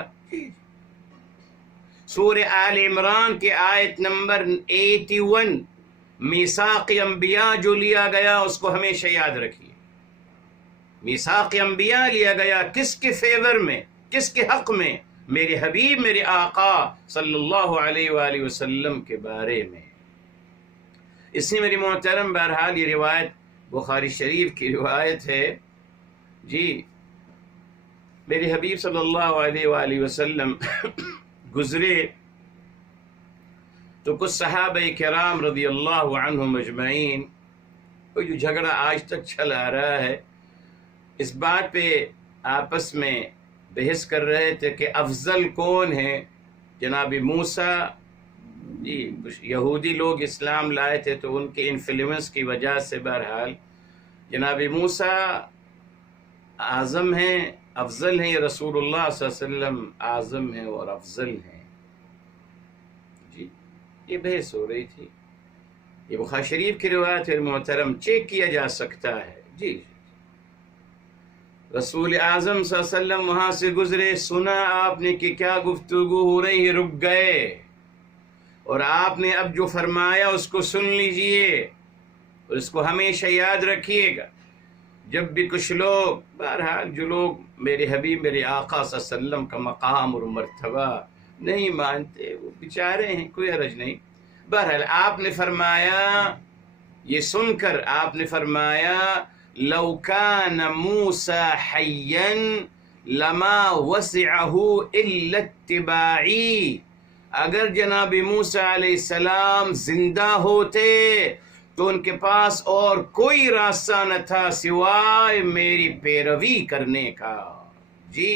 سورہ آل عمران کے آیت نمبر 81، میثاق انبیاء جو لیا گیا اس کو ہمیشہ یاد رکھیے. میثاق انبیاء لیا گیا کس کے فیور میں، کس کے حق میں؟ میرے حبیب میرے آقا صلی اللہ علیہ وآلہ وسلم کے بارے میں. اس نے میری محترم بہرحال یہ روایت بخاری شریف کی روایت ہے. جی میرے حبیب صلی اللہ علیہ وآلہ وسلم گزرے تو کچھ صحابہ کرام رضی اللہ عنہم اجمعین، کوئی جو جھگڑا آج تک چل آ رہا ہے، اس بات پہ آپس میں بحث کر رہے تھے کہ افضل کون ہے. جناب موسیٰ، جی یہودی لوگ اسلام لائے تھے تو ان کے انفلوئنس کی وجہ سے بہرحال جناب موسیٰ اعظم ہیں، افضل ہیں، رسول اللہ صلی اللہ علیہ وسلم اعظم ہیں اور افضل ہیں. جی یہ بحث ہو رہی تھی. یہ بخاری شریف کی روایت ہے محترم، چیک کیا جا سکتا ہے. جی رسول اعظم صلی اللہ علیہ وسلم وہاں سے گزرے، سنا آپ نے کہ کیا گفتگو ہو رہی ہے، رک گئے. اور آپ نے اب جو فرمایا اس کو سن لیجئے اور اس کو ہمیشہ یاد رکھیے گا. جب بھی کچھ لوگ، بہرحال جو لوگ میرے حبیب میرے آقا صلی اللہ علیہ وسلم کا مقام اور مرتبہ نہیں مانتے وہ بیچارے ہیں، کوئی حرج نہیں. بہرحال آپ نے فرمایا، یہ سن کر آپ نے فرمایا لو کان موسیٰ حیا لما وسعه الا اتباعی، اگر جناب موسیٰ علیہ السلام زندہ ہوتے تو ان کے پاس اور کوئی راستہ نہ تھا سوائے میری پیروی کرنے کا. جی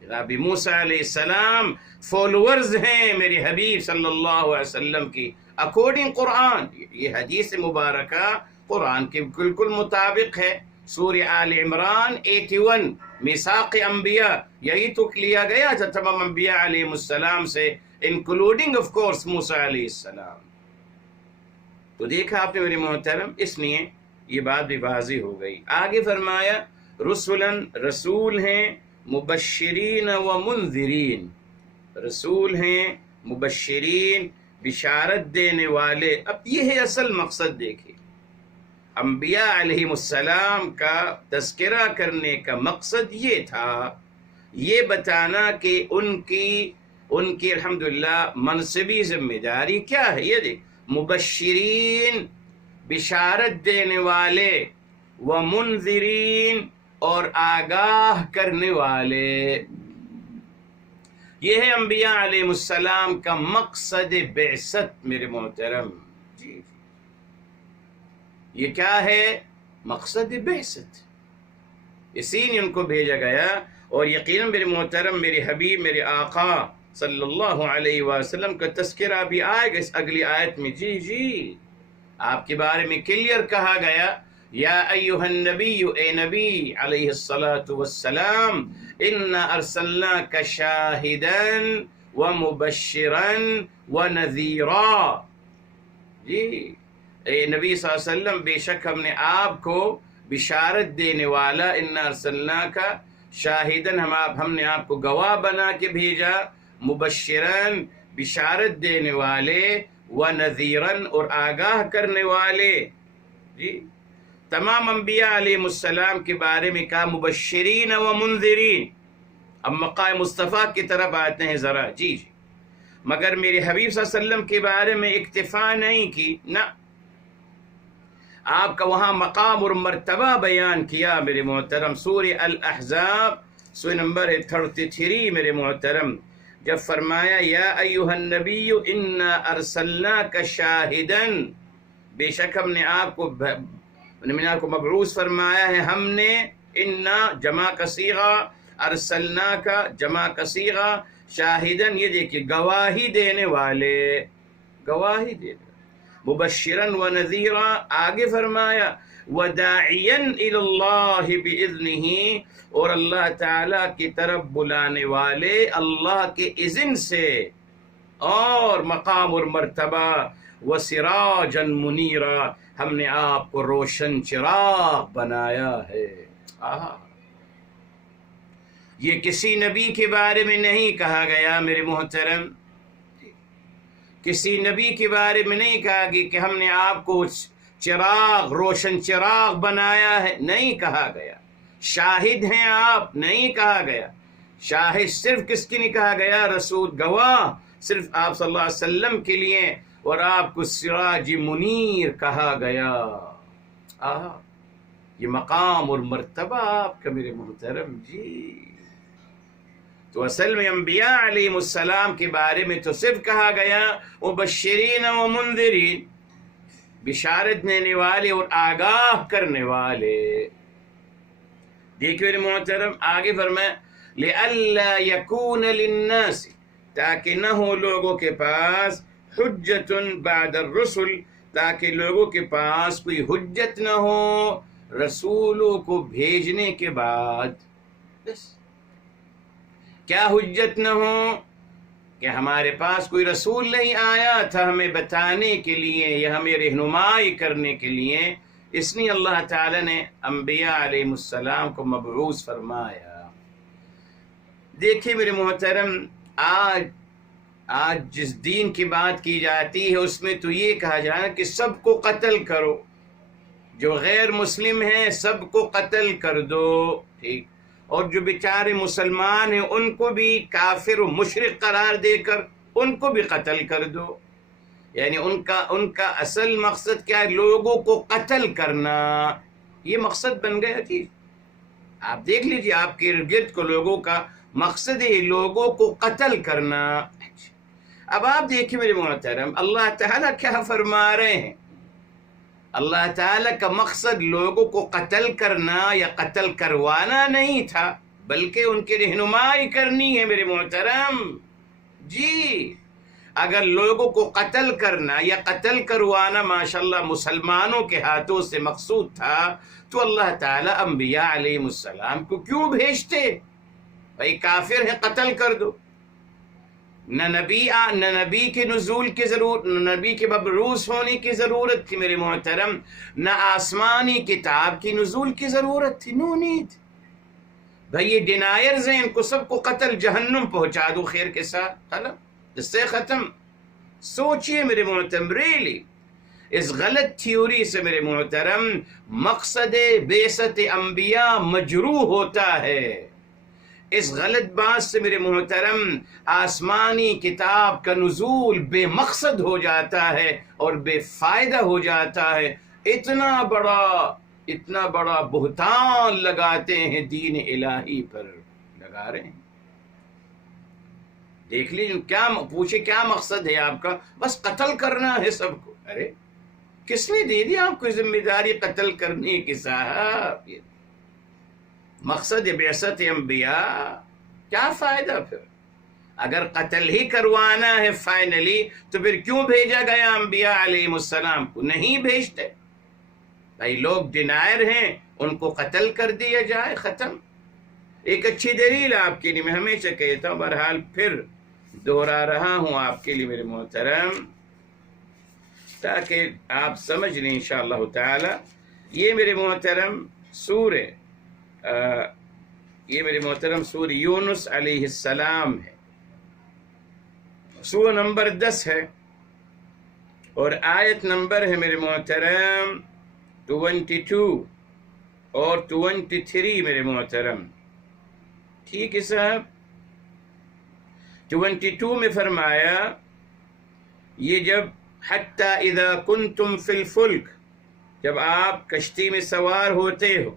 جناب موسیٰ علیہ السلام فالوورز ہیں میرے حبیب صلی اللہ علیہ وسلم کی اکارڈنگ قرآن. یہ حدیث مبارکہ قرآن کے بالکل مطابق ہے. سورہ آل عمران 81 میثاق انبیاء، یہی تو لیا گیا تھا تمام انبیاء علیہ السلام سے، انکلوڈنگ آف کورس موسیٰ علیہ السلام. تو دیکھا آپ نے میرے محترم، اس لیے یہ بات بھی واضح ہو گئی. آگے فرمایا رسولن، رسول ہیں مبشرین و منذرین، رسول ہیں مبشرین بشارت دینے والے. اب یہ ہے اصل مقصد. دیکھیں انبیاء علیہ السلام کا تذکرہ کرنے کا مقصد یہ تھا، یہ بتانا کہ ان کی الحمدللہ منصبی ذمہ داری کیا ہے. یہ دیکھ مبشرین بشارت دینے والے، و منذرین اور آگاہ کرنے والے. یہ ہے انبیاء علیہ السلام کا مقصد بعثت میرے محترم. جی یہ کیا ہے؟ مقصد بعثت، اسی نے ان کو بھیجا گیا. اور یقیناً میرے محترم میرے حبیب میرے آقا صلی اللہ علیہ وسلم کا تذکرہ بھی آئے گا اس اگلی آیت میں. جی آپ کے بارے میں کلیئر کہا گیا، یا ایھا النبی، اے نبی علیہ الصلاۃ والسلام، انا ارسلناک شاہدا ومبشرا ونذیرا. جی اے نبی صلی اللہ علیہ وسلم، بے شک ہم نے آپ کو بشارت دینے والا، انا ارسلناک شاہدن، ہم نے آپ کو گواہ بنا کے بھیجا، مبشرن بشارت دینے والے، ونذیرن اور آگاہ کرنے والے. جی تمام انبیاء علیہ السلام کے بارے میں کہا مبشرین و منذرین. اب مقام مصطفیٰ کی طرف آتے ہیں ذرا. جی مگر میرے حبیب صلی اللہ علیہ وسلم کے بارے میں اکتفا نہیں کی، نہ، آپ کا وہاں مقام اور مرتبہ بیان کیا میرے محترم. سورہ الاحزاب سورہ نمبر 33 میرے محترم، جب فرمایا یا ایھا النبی انا ارسلناک شاہدا، بے شک ہم نے آپ کو مبعوث فرمایا ہے، ہم نے انا جمع کا صیغہ، ارسلناک جمع کا صیغہ، شاہدن یہ دیکھیے گواہی دینے والے، گواہی دینے والے، مبشرن و نذیرا. آگے فرمایا وداعیا الی اللہ باذنہ، اور اللہ تعالیٰ کی طرف بلانے والے اللہ کے اذن سے، اور مقام اور مرتبہ وسراجا منیرا، ہم نے آپ کو روشن چراغ بنایا ہے. یہ کسی نبی کے بارے میں نہیں کہا گیا میرے محترم، کسی نبی کے بارے میں نہیں کہا کہ ہم نے آپ کو چراغ، روشن چراغ بنایا ہے، نہیں کہا گیا. شاہد ہیں آپ، نہیں کہا گیا. شاہد صرف کس کی نہیں کہا گیا؟ رسول، گواہ صرف آپ صلی اللہ علیہ وسلم کے لیے، اور آپ کو سراج منیر کہا گیا. یہ مقام اور مرتبہ آپ کا میرے محترم. جی تو اصل میں انبیاء علیہ السلام کے بارے میں تو صرف کہا گیا مبشرین و منذرین، بشارت دینے والے اور آگاہ کرنے والے. دیکھیں میرے محترم آگے فرمایا لئلا یکون للناس، تاکہ نہ ہو لوگوں کے پاس حجت بعد الرسل، تاکہ لوگوں کے پاس کوئی حجت نہ ہو رسولوں کو بھیجنے کے بعد. بس کیا حجت نہ ہو؟ کہ ہمارے پاس کوئی رسول نہیں آیا تھا ہمیں بتانے کے لیے یا ہمیں رہنمائی کرنے کے لیے، اس لیے اللہ تعالی نے انبیاء علیہ السلام کو مبعوث فرمایا. دیکھیں میرے محترم، آج آج جس دین کی بات کی جاتی ہے اس میں تو یہ کہا جا رہا ہے کہ سب کو قتل کرو، جو غیر مسلم ہیں سب کو قتل کر دو، ٹھیک، اور جو بیچارے مسلمان ہیں ان کو بھی کافر و مشرک قرار دے کر ان کو بھی قتل کر دو۔ یعنی ان کا اصل مقصد کیا ہے؟ لوگوں کو قتل کرنا، یہ مقصد بن گیا جی۔ آپ دیکھ لیجیے آپ کے ارد گرد کو لوگوں کا مقصد ہے لوگوں کو قتل کرنا۔ اب آپ دیکھیں میرے محترم، اللہ تعالیٰ کیا فرما رہے ہیں؟ اللہ تعالیٰ کا مقصد لوگوں کو قتل کرنا یا قتل کروانا نہیں تھا، بلکہ ان کی رہنمائی کرنی ہے میرے محترم جی۔ اگر لوگوں کو قتل کرنا یا قتل کروانا ماشاءاللہ مسلمانوں کے ہاتھوں سے مقصود تھا تو اللہ تعالیٰ انبیاء علیہ السلام کو کیوں بھیجتے؟ بھائی کافر ہے قتل کر دو۔ نہ نبی کے نزول کی ضرورت، نہ نبی کے مبعوث ہونے کی ضرورت تھی میرے محترم، نہ آسمانی کتاب کی نزول کی ضرورت تھی، نو نیڈ۔ بھائی یہ ڈینائرز ہیں، ان کو سب کو قتل جہنم پہنچا دو خیر کے ساتھ، ختم، اس سے ختم۔ سوچئے میرے محترم، ریلی اس غلط تھیوری سے میرے محترم مقصد بعثت انبیاء مجروح ہوتا ہے۔ اس غلط بات سے میرے محترم آسمانی کتاب کا نزول بے مقصد ہو جاتا ہے اور بے فائدہ ہو جاتا ہے۔ اتنا بڑا بہتان لگاتے ہیں دین الہی پر، لگا رہے ہیں۔ دیکھ لیجیے کیا پوچھے کیا مقصد ہے آپ کا؟ بس قتل کرنا ہے سب کو۔ ارے کس نے دے دی آپ کو ذمہ داری قتل کرنے کی صاحب؟ مقصد بعثت انبیاء کیا فائدہ پھر؟ اگر قتل ہی کروانا ہے فائنلی تو پھر کیوں بھیجا گیا انبیاء علیہ السلام کو؟ نہیں بھیجتے۔ بھائی لوگ ڈینائر ہیں، ان کو قتل کر دیا جائے، ختم۔ ایک اچھی دلیل آپ کے لیے میں ہمیشہ کہتا ہوں، بہرحال پھر دوہرا رہا ہوں آپ کے لیے میرے محترم تاکہ آپ سمجھ لیں انشاءاللہ تعالی۔ یہ میرے محترم سورہ یونس علیہ السلام ہے، سورہ نمبر 10 ہے اور آیت نمبر ہے میرے محترم 22 اور 23 میرے محترم، ٹھیک ہے صاحب۔ 22 میں فرمایا یہ جب حتی اذا کنتم فی الفلک، جب آپ کشتی میں سوار ہوتے ہو،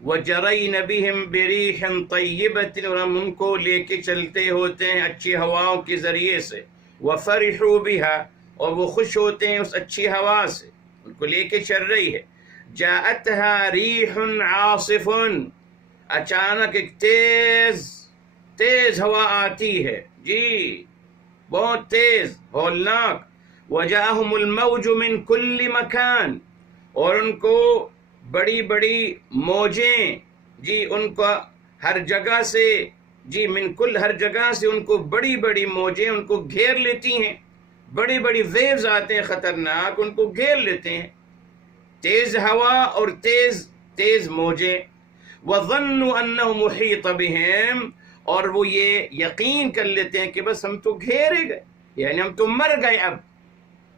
وجرین بہم بریح طیبۃ، اور ہم ان کو لے کے چلتے ہوتے ہیں اچھی ہواؤں کے ذریعے سے، وفرحوا بہا، اور وہ خوش ہوتے ہیں اس اچھی ہوا سے، ان کو لے کے چل رہی ہے، جاءتها ریح عاصف، اچانک ایک تیز ہوا آتی ہے جی، بہت تیز ہولناک، وجاءہم الموج من کل مکان، اور ان کو بڑی بڑی موجیں جی ان کو ہر جگہ سے جی ہر جگہ سے ان کو بڑی بڑی موجیں ان کو گھیر لیتی ہیں، بڑی بڑی ویوز آتے ہیں خطرناک، ان کو گھیر لیتے ہیں، تیز ہوا اور تیز موجیں۔ وَظَنُّوا أَنَّهُ مُحِيطَ بِهِمْ، اور وہ یہ یقین کر لیتے ہیں کہ بس ہم تو گھیرے گئے، یعنی ہم تو مر گئے،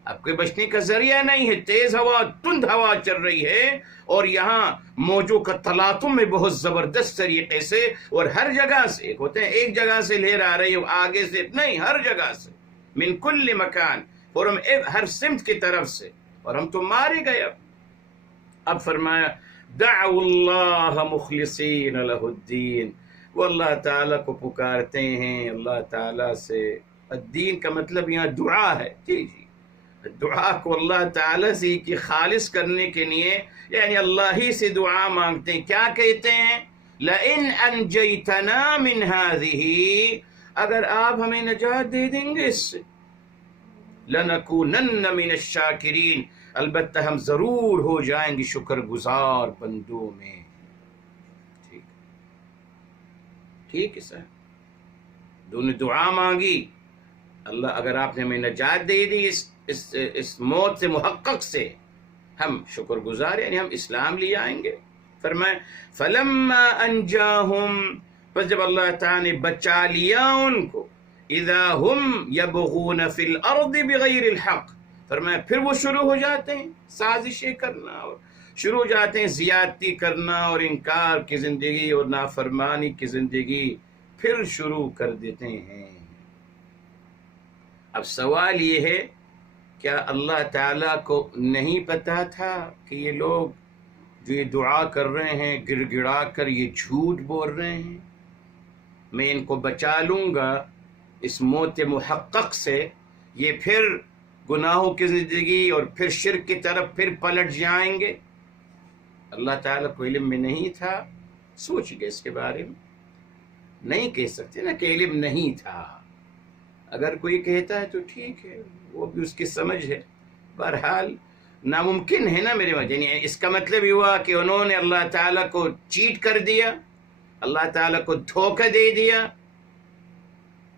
اب کوئی بچنے کا ذریعہ نہیں ہے، تیز ہوا تند ہوا چل رہی ہے اور یہاں موجوں کا تلاطم ہے بہت زبردست طریقے سے، اور ہر جگہ سے ایک ہوتے ہیں ایک جگہ سے لہر آ رہی ہے آگے سے نہیں، ہر جگہ سے، من کل مکان، اور ہم ہر سمت کی طرف سے، اور ہم تو مارے گئے۔ اب فرمایا دعوا اللہ مخلصین لہ الدین، وہ اللہ تعالیٰ کو پکارتے ہیں، اللہ تعالیٰ سے، الدین کا مطلب یہاں دعا ہے، جی دعا کو اللہ تعالیٰ سے کی خالص کرنے کے لیے، یعنی اللہ ہی سے دعا مانگتے ہیں۔ کیا کہتے ہیں؟ لَإِنْ أَنْجَيْتَنَا مِنْ هَذِهِ، اگر آپ ہمیں نجات دے دیں گے اس سے، لَنَكُونَنَّ مِنَ الشَّاكِرِينَ، البتہ ہم ضرور ہو جائیں گے شکر گزار بندوں میں۔ ٹھیک ہے سر، دونوں دعا مانگی، اللہ اگر آپ نے ہمیں نجات دے دی اس موت سے محقق سے، ہم شکر گزار، یعنی ہم اسلام لے آئیں گے۔ فرمائے فَلَمَّا أَنْجَاهُمْ، پس جب اللہ تعالیٰ نے بچا لیا ان کو، اذا ہم یبغون فی الارض بغیر الحق، فرمایا پھر وہ شروع ہو جاتے ہیں سازشیں کرنا، اور شروع ہو جاتے ہیں زیادتی کرنا اور انکار کی زندگی اور نافرمانی کی زندگی پھر شروع کر دیتے ہیں۔ اب سوال یہ ہے، کیا اللہ تعالیٰ کو نہیں پتا تھا کہ یہ لوگ جو یہ دعا کر رہے ہیں گڑ گڑا کر یہ جھوٹ بول رہے ہیں؟ میں ان کو بچا لوں گا اس موت محقق سے، یہ پھر گناہوں کی زندگی اور پھر شرک کی طرف پھر پلٹ جائیں گے۔ اللہ تعالیٰ کو علم میں نہیں تھا؟ سوچ گئے اس کے بارے میں؟ نہیں کہہ سکتے نا کہ علم نہیں تھا۔ اگر کوئی کہتا ہے تو ٹھیک ہے، وہ بھی اس کی سمجھ ہے، بہرحال ناممکن ہے نا میرے وجہ، یعنی اس کا مطلب یہ ہوا کہ انہوں نے اللہ تعالیٰ کو چیٹ کر دیا، اللہ تعالیٰ کو دھوکہ دے دیا۔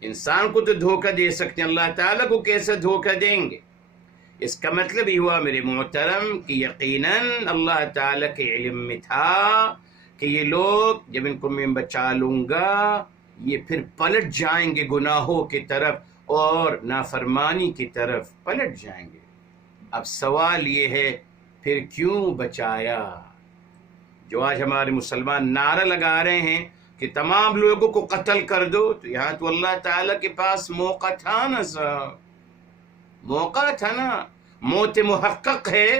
انسان کو تو دھوکہ دے سکتے ہیں، اللہ تعالیٰ کو کیسے دھوکہ دیں گے؟ اس کا مطلب یہ ہوا میرے محترم کہ یقیناً اللہ تعالیٰ کے علم میں تھا کہ یہ لوگ جب ان کو میں بچا لوں گا یہ پھر پلٹ جائیں گے گناہوں کی طرف اور نافرمانی کی طرف پلٹ جائیں گے۔ اب سوال یہ ہے پھر کیوں بچایا؟ جو آج ہمارے مسلمان نعرہ لگا رہے ہیں کہ تمام لوگوں کو قتل کر دو، تو یہاں تو اللہ تعالیٰ کے پاس موقع تھا نا صاحب، موقع تھا نا، موت محقق ہے،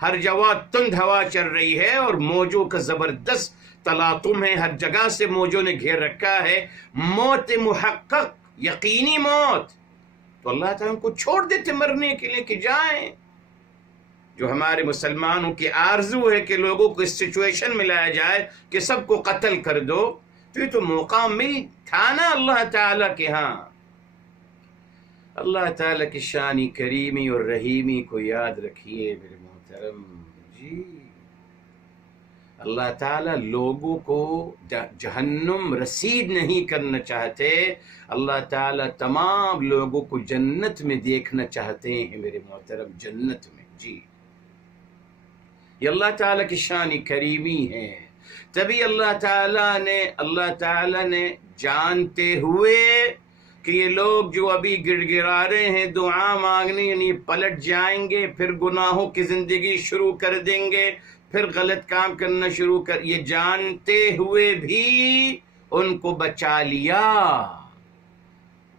ہر جگہ تند ہوا چل رہی ہے اور موجوں کا زبردست تلاطم ہے، ہر جگہ سے موجوں نے گھیر رکھا ہے، موت محقق، یقینی موت، تو اللہ تعالیٰ ان کو چھوڑ دیتے مرنے کے لیے کہ جائیں۔ جو ہمارے مسلمانوں کی آرزو ہے کہ لوگوں کو اس سچویشن میں لایا جائے کہ سب کو قتل کر دو، تو یہ تو موقع مل تھا نا اللہ تعالیٰ کے ہاں۔ اللہ تعالیٰ کی شان کریمی اور رحیمی کو یاد رکھیے میرے محترم جی۔ اللہ تعالیٰ لوگوں کو جہنم رسید نہیں کرنا چاہتے، اللہ تعالیٰ تمام لوگوں کو جنت میں دیکھنا چاہتے ہیں میرے محترم، جنت میں جی۔ یہ اللہ تعالیٰ کی شان کریمی ہے، تبھی اللہ تعالیٰ نے جانتے ہوئے کہ یہ لوگ جو ابھی گڑ گڑا رہے ہیں دعا مانگنے، یعنی پلٹ جائیں گے، پھر گناہوں کی زندگی شروع کر دیں گے، پھر غلط کام کرنا شروع کر، یہ جانتے ہوئے بھی ان کو بچا لیا۔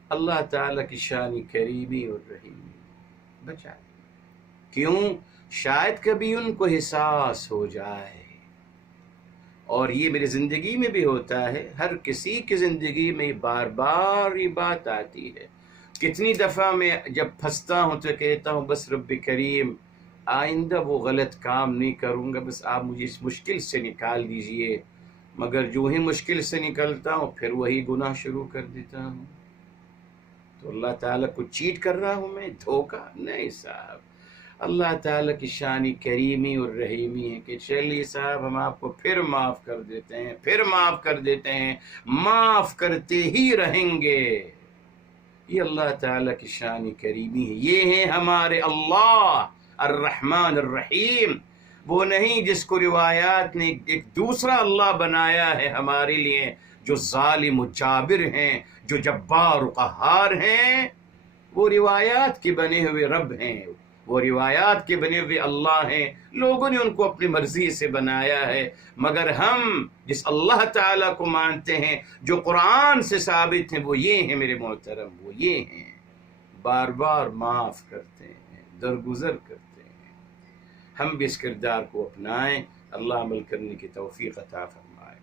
اللہ تعالیٰ کی شان کریمی اور رحیمی، بچا لیا۔ کیوں؟ شاید کبھی ان کو احساس ہو جائے، اور یہ میری زندگی میں بھی ہوتا ہے، ہر کسی کی زندگی میں بار بار یہ بات آتی ہے۔ کتنی دفعہ میں جب پھنستا ہوں تو کہتا ہوں بس رب کریم آئندہ وہ غلط کام نہیں کروں گا، بس آپ مجھے اس مشکل سے نکال دیجئے، مگر جو ہی مشکل سے نکلتا ہوں پھر وہی گناہ شروع کر دیتا ہوں۔ تو اللہ تعالیٰ کو چیٹ کر رہا ہوں میں، دھوکہ نہیں صاحب۔ اللہ تعالیٰ کی شان کریمی اور رحیمی ہے کہ چلیے صاحب ہم آپ کو پھر معاف کر دیتے ہیں، پھر معاف کر دیتے ہیں، معاف کرتے ہی رہیں گے۔ یہ اللہ تعالیٰ کی شان کریمی ہے، یہ ہے ہمارے اللہ الرحمن الرحیم، وہ نہیں جس کو روایات نے ایک دوسرا اللہ بنایا ہے ہمارے لیے، جو ظالم و جابر ہیں، جو جبار و قہار ہیں۔ وہ روایات کے بنے ہوئے رب ہیں، وہ روایات کے بنے ہوئے اللہ ہیں، لوگوں نے ان کو اپنی مرضی سے بنایا ہے، مگر ہم جس اللہ تعالیٰ کو مانتے ہیں، جو قرآن سے ثابت ہیں، وہ یہ ہیں میرے محترم، وہ یہ ہیں، بار بار معاف کرتے ہیں، درگزر کرتے ہیں۔ ہم بھی اس کردار کو اپنائیں، اللہ عمل کرنے کی توفیق عطا فرمائے۔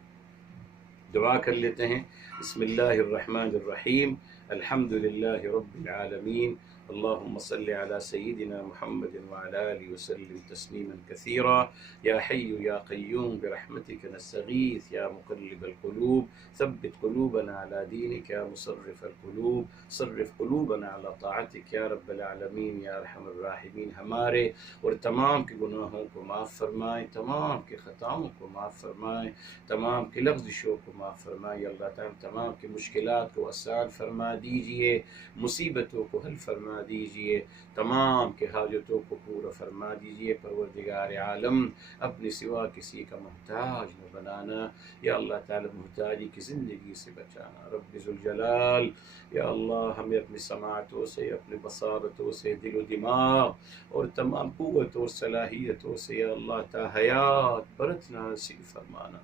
دعا کر لیتے ہیں۔ بسم اللہ الرحمن الرحیم، الحمد للہ رب العالمین، اللهم صل على سيدنا محمد وعلى آله وسلم تسليما كثيرا، يا حي يا قيوم برحمتك نستغيث، يا مقلب القلوب ثبت قلوبنا على دينك، يا مصرف القلوب صرف قلوبنا على طاعتك، يا رب العالمین، یا ارحم الراحمین۔ ہمارے اور تمام کے گناہوں کو معاف فرمائیں، تمام کے خطاؤں کو معاف فرمائیں، تمام کے لغزشوں کو معاف فرمائیں۔ اللہ تعالیٰ تمام کی مشکلات کو آسان فرما دیجئے، مصیبتوں کو حل فرما فرما دیجئے، تمام کے حاجتوں کو پورا فرما دیجئے۔ پروردگار عالم اپنے سوا کسی کا محتاج نہ بنانا، یا اللہ تعالی محتاجی کی زندگی سے بچانا۔ رب ذوالجلال یا اللہ ہمیں اپنی سماعتوں سے، اپنے بصارتوں سے، دل و دماغ اور تمام قوت اور صلاحیتوں سے یا اللہ تا حیات برتنا نصیب فرمانا۔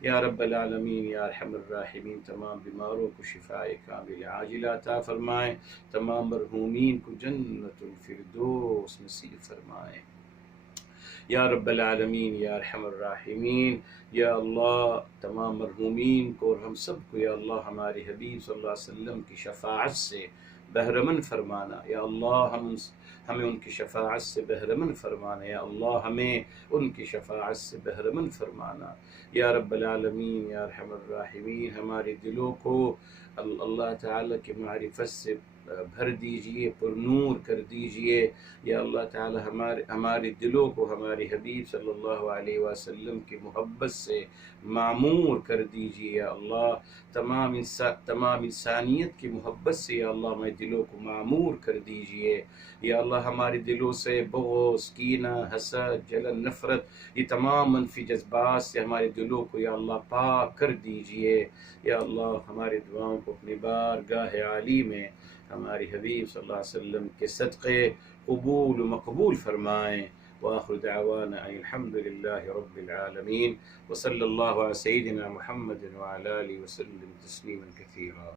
یا رب العالمین یا ارحم الراحمین، تمام بیماروں کو شفاء کامل عاجلہ عطا فرمائیں، تمام مرحومین کو جنت الفردوس نصیب فرمائیں۔ یا رب العالمین یا ارحم الراحمین، یا اللہ تمام مرحومین کو اور ہم سب کو یا اللہ ہمارے حبیب صلی اللہ علیہ وسلم کی شفاعت سے بہرمند فرمانا۔ یا اللہ ہمیں ان کی شفاعت سے بہرمند فرمانا، یا اللہ ہمیں ان کی شفاعت سے بہرمند فرمانا۔ یا رب العالمین یا ارحم الراحمین، ہمارے دلوں کو اللہ تعالیٰ کی معرفت سے بھر دیجئے، پر نور کر دیجئے۔ یا اللہ تعالی ہمارے دلوں کو ہمارے حبیب صلی اللہ علیہ وسلم کی محبت سے معمور کر دیجئے۔ یا اللہ تمام انسانیت کی محبت سے یا اللہ ہمارے دلوں کو معمور کر دیجئے۔ یا اللہ ہمارے دلوں سے بغض، کینہ، حسد، جلن، نفرت، یہ تمام منفی جذبات سے ہمارے دلوں کو یا اللہ پاک کر دیجئے۔ یا اللہ ہماری دعاؤں کو اپنی بارگاہ عالی میں ہمارے حبیب صلی اللہ علیہ وسلم کے صدقے قبول و مقبول فرمائیں۔ وآخر دعوانا ان الحمد للہ رب العالمین، وصلی اللہ علی سیدنا محمد وعلی آلہ وسلم تسلیما کثیرا۔